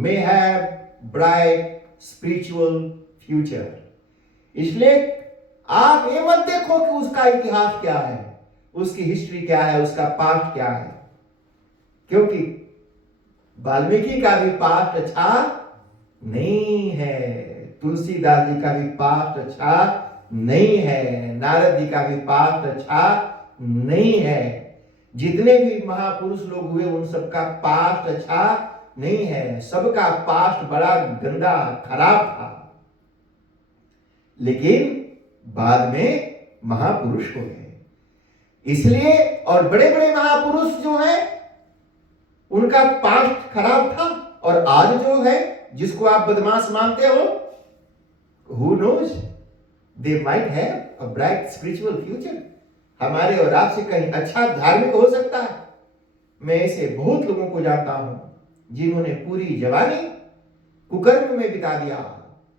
may have bright spiritual future. इसलिए आप ये मत देखो कि उसका इतिहास क्या है, उसकी हिस्ट्री क्या है, उसका पास्ट क्या है, क्योंकि वाल्मीकि का भी पास्ट अच्छा नहीं है, तुलसीदास जी का भी पास्ट अच्छा नहीं है, नारद जी का भी पास्ट अच्छा नहीं है। जितने भी महापुरुष लोग हुए उन सबका पास्ट अच्छा नहीं है, सबका पास्ट बड़ा गंदा खराब था, लेकिन बाद में महापुरुष हो गए। इसलिए और बड़े बड़े महापुरुष जो हैं उनका पास्ट खराब था, और आज जो है जिसको आप बदमाश मानते हो, who knows, they might have a bright spiritual future। हमारे और आपसे कहीं अच्छा धार्मिक हो सकता है। मैं ऐसे बहुत लोगों को जानता हूं जिन्होंने पूरी जवानी कुकर्म में बिता दिया,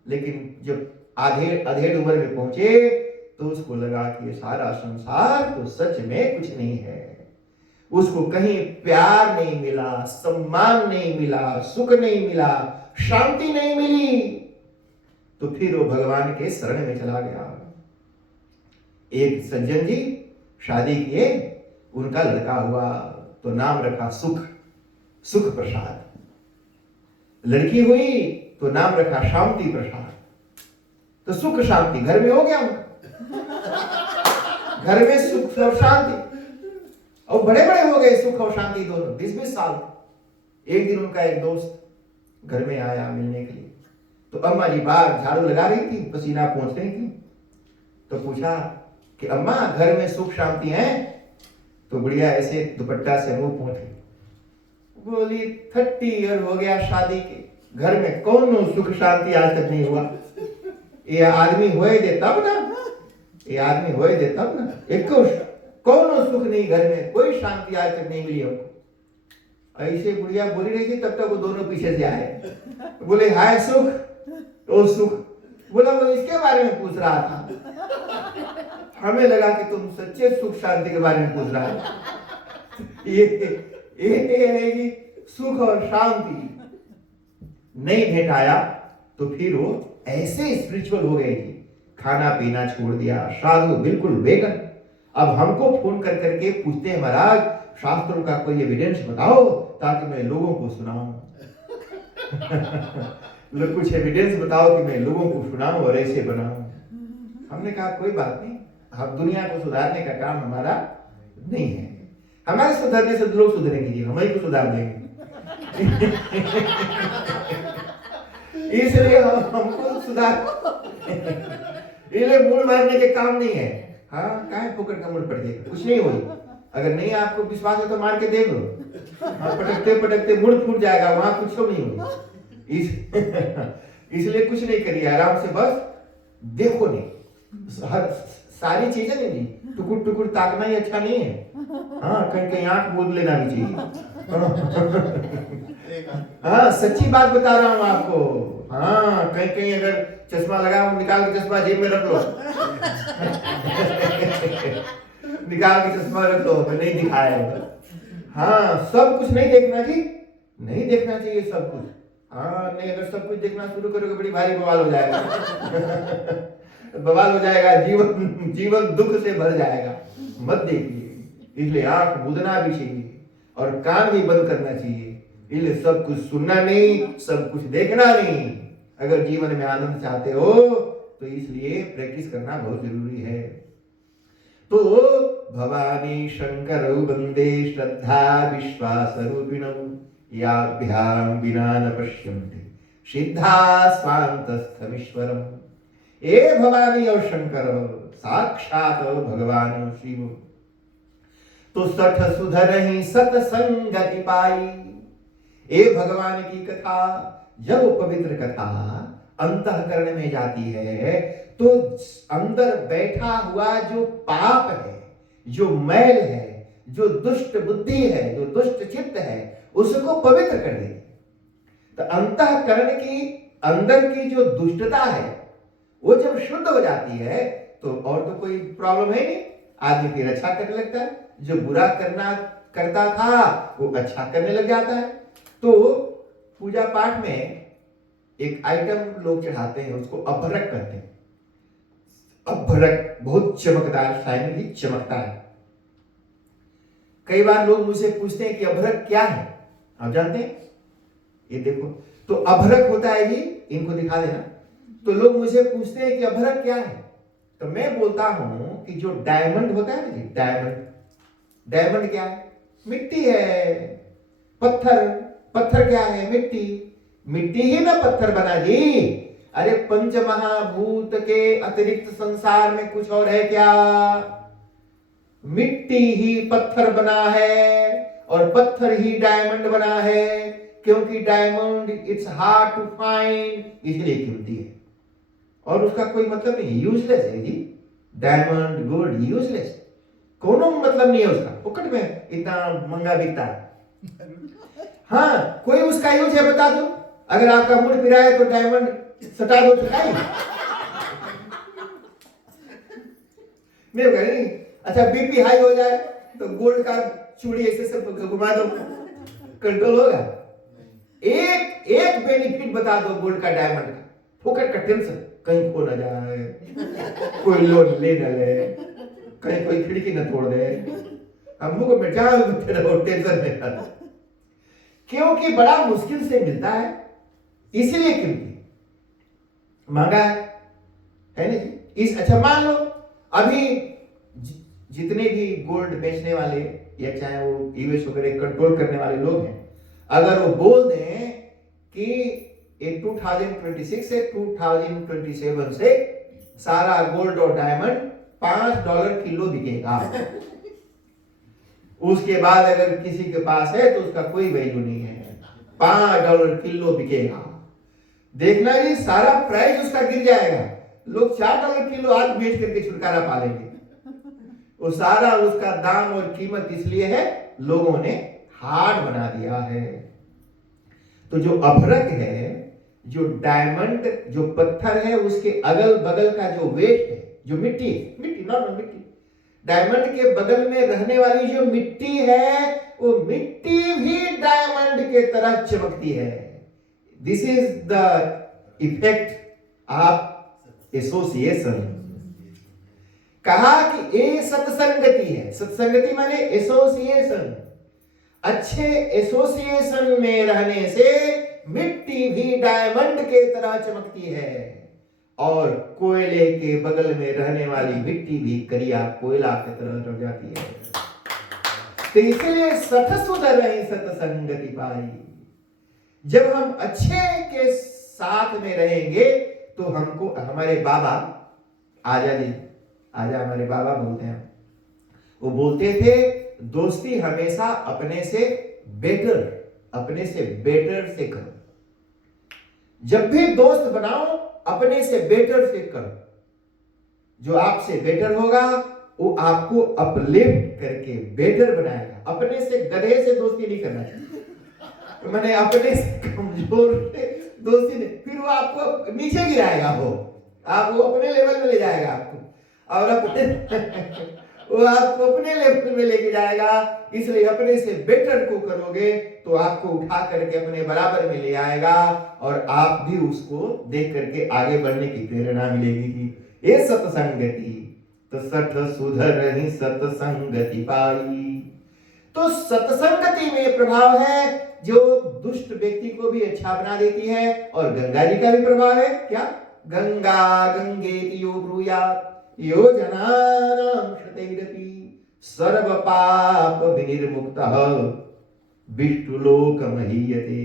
लेकिन जब अधेड़ उम्र में पहुंचे तो उसको लगा कि ये सारा संसार तो सच में कुछ नहीं है। उसको कहीं प्यार नहीं मिला, सम्मान नहीं मिला, सुख नहीं मिला, शांति नहीं मिली, तो फिर वो भगवान के शरण में चला गया। एक सज्जन जी शादी किए, उनका लड़का हुआ तो नाम रखा सुख, सुख प्रसाद। लड़की हुई तो नाम रखा शांति प्रसाद। तो सुख शांति घर में हो गया, घर में सुख और शांति, और बड़े बड़े हो गए सुख और शांति दोनों, 20-20 साल। एक दिन उनका एक दोस्त घर में आया मिलने के लिए, तो अम्मा जी बाहर झाड़ू लगा रही थी, पसीना पोंछ रही थी, तो पूछा कि अम्मा घर में सुख शांति है? तो बुढ़िया ऐसे दुपट्टा से मुंह पोंछी, बोली 30 ईयर हो गया शादी के, घर में कौन सुख शांति आज तक नहीं हुआ। ये आदमी होए दे तब ना, ये आदमी होए दे तब ना, एक कौन सुख नहीं, घर में कोई शांति आज तक नहीं मिली हमको। ऐसे बुढ़िया बोली रही थी, तब तक वो दोनों पीछे से आए, बोले हाय सुख, तो सुख बोला वो इसके बारे में पूछ रहा था, हमें लगा कि तुम सच्चे सुख शांति के बारे में पूछ रहा है। ये है कि सुख और शांति नहीं भेटाया, तो फिर वो ऐसे स्पिरिचुअल हो गए कि खाना पीना छोड़ दिया, साधु बिल्कुल वेगन। अब हमको फोन कर करके पूछते हैं, महाराज शास्त्रों का कोई एविडेंस बताओ ताकि मैं लोगों को सुनाऊं। कुछ एविडेंस बताओ कि मैं लोगों को सुनाऊं और ऐसे बनाऊं। हमने कहा कोई बात नहीं, हम दुनिया को सुधारने का काम हमारा नहीं है, हमारे सुधरने से लोग सुधरेंगे जी, हम ही को सुधार देंगे। इसलिए हमको सुधार, इसलिए मूड मारने के काम नहीं है। हाँ काहे पकड़ का मूड पड़ जाएगा, कुछ नहीं होगी। अगर नहीं आपको विश्वास है तो मार के देख लो, हाँ, पटकते पटकते मूड फूट जाएगा, वहां कुछ तो नहीं होगा। इसलिए कुछ नहीं करिए, आराम से बस देखो नहीं, हर सारी चीजें नहीं, टुकुर टुकुर ताकना ही अच्छा नहीं है। हाँ कहीं कहीं आंख मूंद लेना भी चाहिए। हाँ सच्ची बात बता रहा हूँ आपको। हाँ कहीं कहीं अगर चश्मा लगा निकाल के चश्मा जेब में रख लो। निकाल के चश्मा रख लो, नहीं दिखाया होगा। हाँ, सब कुछ नहीं देखना जी, नहीं देखना चाहिए सब कुछ। हाँ नहीं, अगर सब कुछ देखना शुरू करोगे बड़ी भारी बवाल हो जाएगा। बवाल हो जाएगा, जीवन जीवन दुख से भर जाएगा। मत देखिए, इसलिए आंख मूंदना भी चाहिए और कान भी बंद करना चाहिए। इसलिए सब कुछ सुनना नहीं, सब कुछ देखना नहीं। अगर जीवन में आनंद चाहते हो तो इसलिए प्रैक्टिस करना बहुत जरूरी है। तो भवानी शंकर वंदे श्रद्धा विश्वास रूपिणम याभ्याम विना न पश्यन्ते सिद्धा स्वांतस्थमीश्वरम। ए भवानी और शंकर साक्षात भगवान शिव, तो सठ सुधर ही सतसंगति पाई। ए भगवान की कथा जब पवित्र कथा अंतःकरण में जाती है तो अंदर बैठा हुआ जो पाप है, जो मैल है, जो दुष्ट बुद्धि है, जो दुष्ट चित्त है, उसको पवित्र कर देती। तो अंतःकरण की अंदर की जो दुष्टता है वो जब शुद्ध हो जाती है तो और तो कोई प्रॉब्लम है नहीं, आदमी फिर अच्छा करने लगता है। जो बुरा करता था वो अच्छा करने लग जाता है। तो पूजा पाठ में एक आइटम लोग चढ़ाते हैं, उसको अभ्रक कहते हैं। अभ्रक बहुत चमकदार, शाइन भी चमकता है। कई बार लोग मुझसे पूछते हैं कि अभ्रक क्या है, आप जानते हैं? ये देखो, तो अभ्रक होता है जी, इनको दिखा देना। तो लोग मुझे पूछते हैं कि अभ्रक क्या है, तो मैं बोलता हूं कि जो डायमंड होता है ना जी, डायमंड, डायमंड क्या है? मिट्टी है। पत्थर, पत्थर क्या है? मिट्टी। मिट्टी ही ना पत्थर बना जी। अरे पंच महाभूत के अतिरिक्त संसार में कुछ और है क्या? मिट्टी ही पत्थर बना है और पत्थर ही डायमंड बना है, क्योंकि diamond it's hard to find, इसलिए कीमती है। और उसका कोई मतलब नहीं, यूजलेस है जी। डायमंड गोल्ड यूजलेस, कोनो मतलब नहीं है उसका, फुकट में इतना महंगा बिकता है। हाँ, कोई उसका यूज है बता दो। अगर आपका मूड पिरा है तो डायमंड सटा दो तो खाई नहीं होगा नहीं। अच्छा, बीपी हाई हो जाए तो गोल्ड का चूड़ी ऐसे से घुमा दो, कंट्रोल होगा? एक बेनिफिट बता दो गोल्ड का, डायमंड का। फुकट का टेंशन, कहीं खो ना जाए, कोई लोन ले न ले, कहीं कोई खिड़की न तोड़ दे, हम लोग में टेंशन नहीं, क्योंकि बड़ा मुश्किल से मिलता है, इसीलिए कीमती महंगा है ना जी। इस अच्छा मान लो अभी जितने भी गोल्ड बेचने वाले या चाहे वो यूएस वगैरह कंट्रोल करने वाले लोग हैं, अगर वो बोल दें कि ये 2026 से 2027 से सारा गोल्ड और डायमंड $5 किलो बिकेगा, उसके बाद अगर किसी के पास है तो उसका कोई वैल्यू नहीं है, $5 किलो बिकेगा, देखना जी सारा प्राइस उसका गिर जाएगा। लोग $4 किलो आज बेच करके छुटकारा पा लेंगे। वो सारा उसका दाम और कीमत इसलिए है लोगों ने हार्ड बना दिया है। तो जो अभ्रक है, जो डायमंड, जो पत्थर है, उसके अगल बगल का जो वेट है, जो मिट्टी नॉर्मल मिट्टी, डायमंड के बगल में रहने वाली जो मिट्टी है वो मिट्टी भी डायमंड के तरह चमकती है। This is the effect of association. कहा कि ये सत्संगति है। सत्संगति माने एसोसिएशन। अच्छे एसोसिएशन में रहने से मिट्टी भी डायमंड के तरह चमकती है और कोयले के बगल में रहने वाली मिट्टी भी करिया कोयला की तरह रह जाती है। तो इसलिए सठ सुधर रही सत्संगति पाई। जब हम अच्छे के साथ में रहेंगे तो हमको, हमारे बाबा आजा जी, आजा हमारे बाबा बोलते हैं, वो बोलते थे दोस्ती हमेशा अपने से बेटर से करो। जब भी दोस्त बनाओ अपने से बेटर से करो। जो आपसे बेटर होगा वो आपको अपलिफ्ट करके बेटर बनाएगा। अपने से गधे से दोस्ती नहीं करना चाहिए, तो मैंने अपने से कमजोर से दोस्ती नहीं, फिर वो आपको नीचे गिराएगा, वो अपने लेवल में ले जाएगा आपको, और अपने वो आपको अपने लेवल में लेके जाएगा। इसलिए अपने से बेटर को करोगे तो आपको उठा करके अपने बराबर में ले आएगा और आप भी उसको देख करके आगे बढ़ने की प्रेरणा मिलेगी। कि ये सत्संगति तो सठ सुधर ही सत्संगति पाई। तो सत्संगति में प्रभाव है जो दुष्ट व्यक्ति को भी अच्छा बना देती है, और गंगा जी का भी प्रभाव है। क्या? गंगा गंगेति यो ब्रूयात् योजनानां शतैरपि सर्व पाप विनिर्मुक्तः विष्णुलोक महीयते।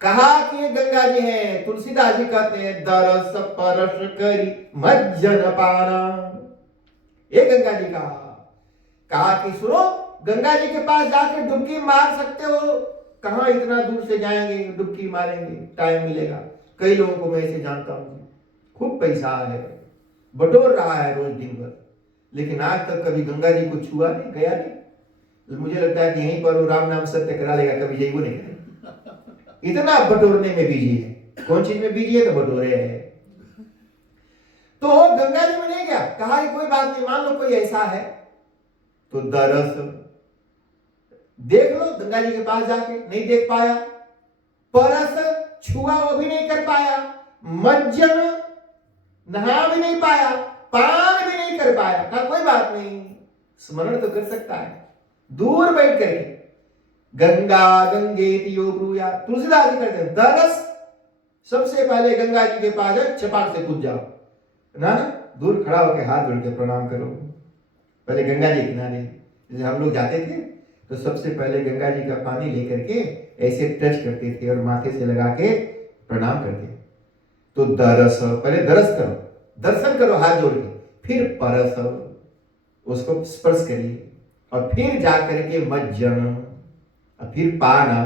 कहा कि ये गंगा जी हैं। तुलसीदास जी कहते हैं दरस परस करी मज्जन पाना। ये गंगा जी कहा कि सुनो, गंगा जी के पास जाकर डुबकी मार सकते हो। कहां इतना दूर से जाएंगे, डुबकी मारेंगे, टाइम मिलेगा। कई लोगों को मैं ऐसे जानता हूं, खूब पैसा है, बटोर रहा है रोज दिन भर, लेकिन आज तक कभी गंगा जी को छुआ नहीं, गया नहीं। मुझे लगता है कि यहीं पर वो राम नाम सत्य करा लेगा, कभी यही वो नहीं करेगा। इतना बटोरने में बिजी है। कौन चीज में बिजी है? तो बटोरे है। तो गंगा जी में नहीं गया। कहा कि कोई बात नहीं, मान लो कोई ऐसा है तो दरस देख लो गंगा जी के पास जाके, नहीं देख पाया। परस छुआ, वो भी नहीं कर पाया। मज्जन नहा भी नहीं पाया, पान भी नहीं कर पाया। कहा कोई बात नहीं, स्मरण तो कर सकता है दूर बैठ करके। गंगा गंगेति यो ब्रूयात्। तुलसीदास जी कहते हैं दरस सबसे पहले गंगा जी के पास है, चपाट से कूद जाओ ना, दूर खड़ा होकर हाथ जोड़ के प्रणाम करो। पहले गंगा जी किनारे जैसे हम लोग जाते थे तो सबसे पहले गंगा जी का पानी लेकर के ऐसे टच करते थे और माथे से लगा के प्रणाम करते। तो दरस, पहले दरस करो, दर्शन करो हाथ जोड़ के, फिर परस उसको स्पर्श करिए, और फिर जाकर के मज्जन, और फिर पाना।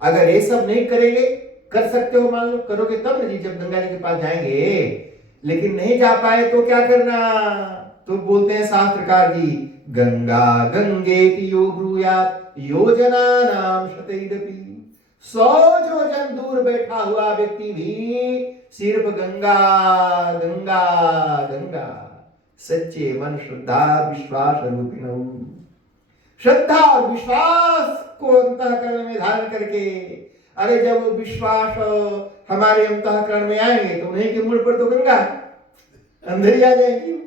अगर ये सब नहीं करेंगे, कर सकते हो मान लो, करोगे तब नहीं जब गंगा जी के पास जाएंगे। लेकिन नहीं जा पाए तो क्या करना? तो बोलते हैं शास्त्रकार जी गंगा गंगेति यो ब्रूयात् योजनानां शतैरपि। 100 योजन दूर बैठा हुआ व्यक्ति भी सिर्फ गंगा गंगा गंगा सच्चे मन श्रद्धा विश्वास रूपिणौ, श्रद्धा और विश्वास को अंतःकरण में धारण करके, अरे जब वो विश्वास हमारे अंतःकरण में आएंगे तो उन्हीं के मूल पर तो गंगा अंधेरी आ जाएगी।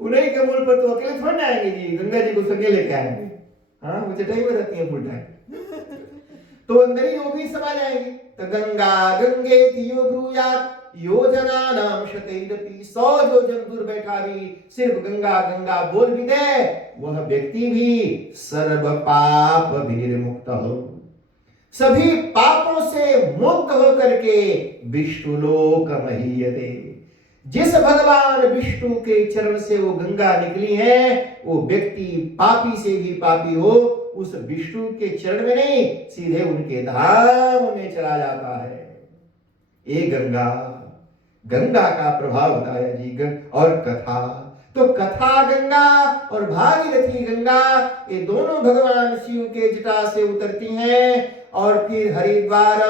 उन्हीं के मूल पर तो अकेले थोड़ी आएंगे जी, गंगा जी को संगे लेके आएंगे। हाँ, वो चटाई में रहती है फुल टाइम, तो अंदर ही वो भी समा जाएंगे। तो गंगा गंगेति यो ब्रूयात् योजनानां शतैरपि। 100 योजन दूर बैठा भी सिर्फ गंगा गंगा बोल भी दे, वह व्यक्ति भी सर्व पाप विनिर्मुक्त हो, सभी पापों से मुक्त होकर के विष्णुलोक महीयते। जिस भगवान विष्णु के चरण से वो गंगा निकली है, वो व्यक्ति पापी से भी पापी हो, उस विष्णु के चरण में नहीं, सीधे उनके धाम में चला जाता है। ये गंगा, गंगा का प्रभाव बताया जी। और कथा, तो कथा गंगा और भागीरथी गंगा, ये दोनों भगवान शिव के जटा से उतरती हैं और फिर हरिद्वार,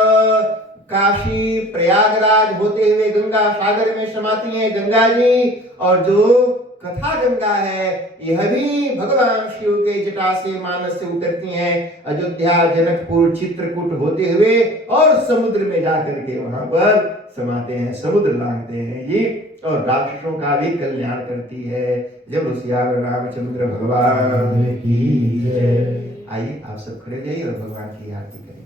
काशी, प्रयागराज होते हुए गंगा सागर में समाती हैं गंगा जी। और जो कथा गंगा है, यह भी भगवान शिव के जटा से मानस से उतरती हैं अयोध्या, जनकपुर, चित्रकूट होते हुए और समुद्र में जाकर के वहां पर समाते हैं, समुद्र लांघते हैं ये, और राक्षसों का भी कल्याण करती है। जब सियावर रामचंद्र भगवान की जय। आइए आप सब खड़े जाइए और भगवान की आरती करें।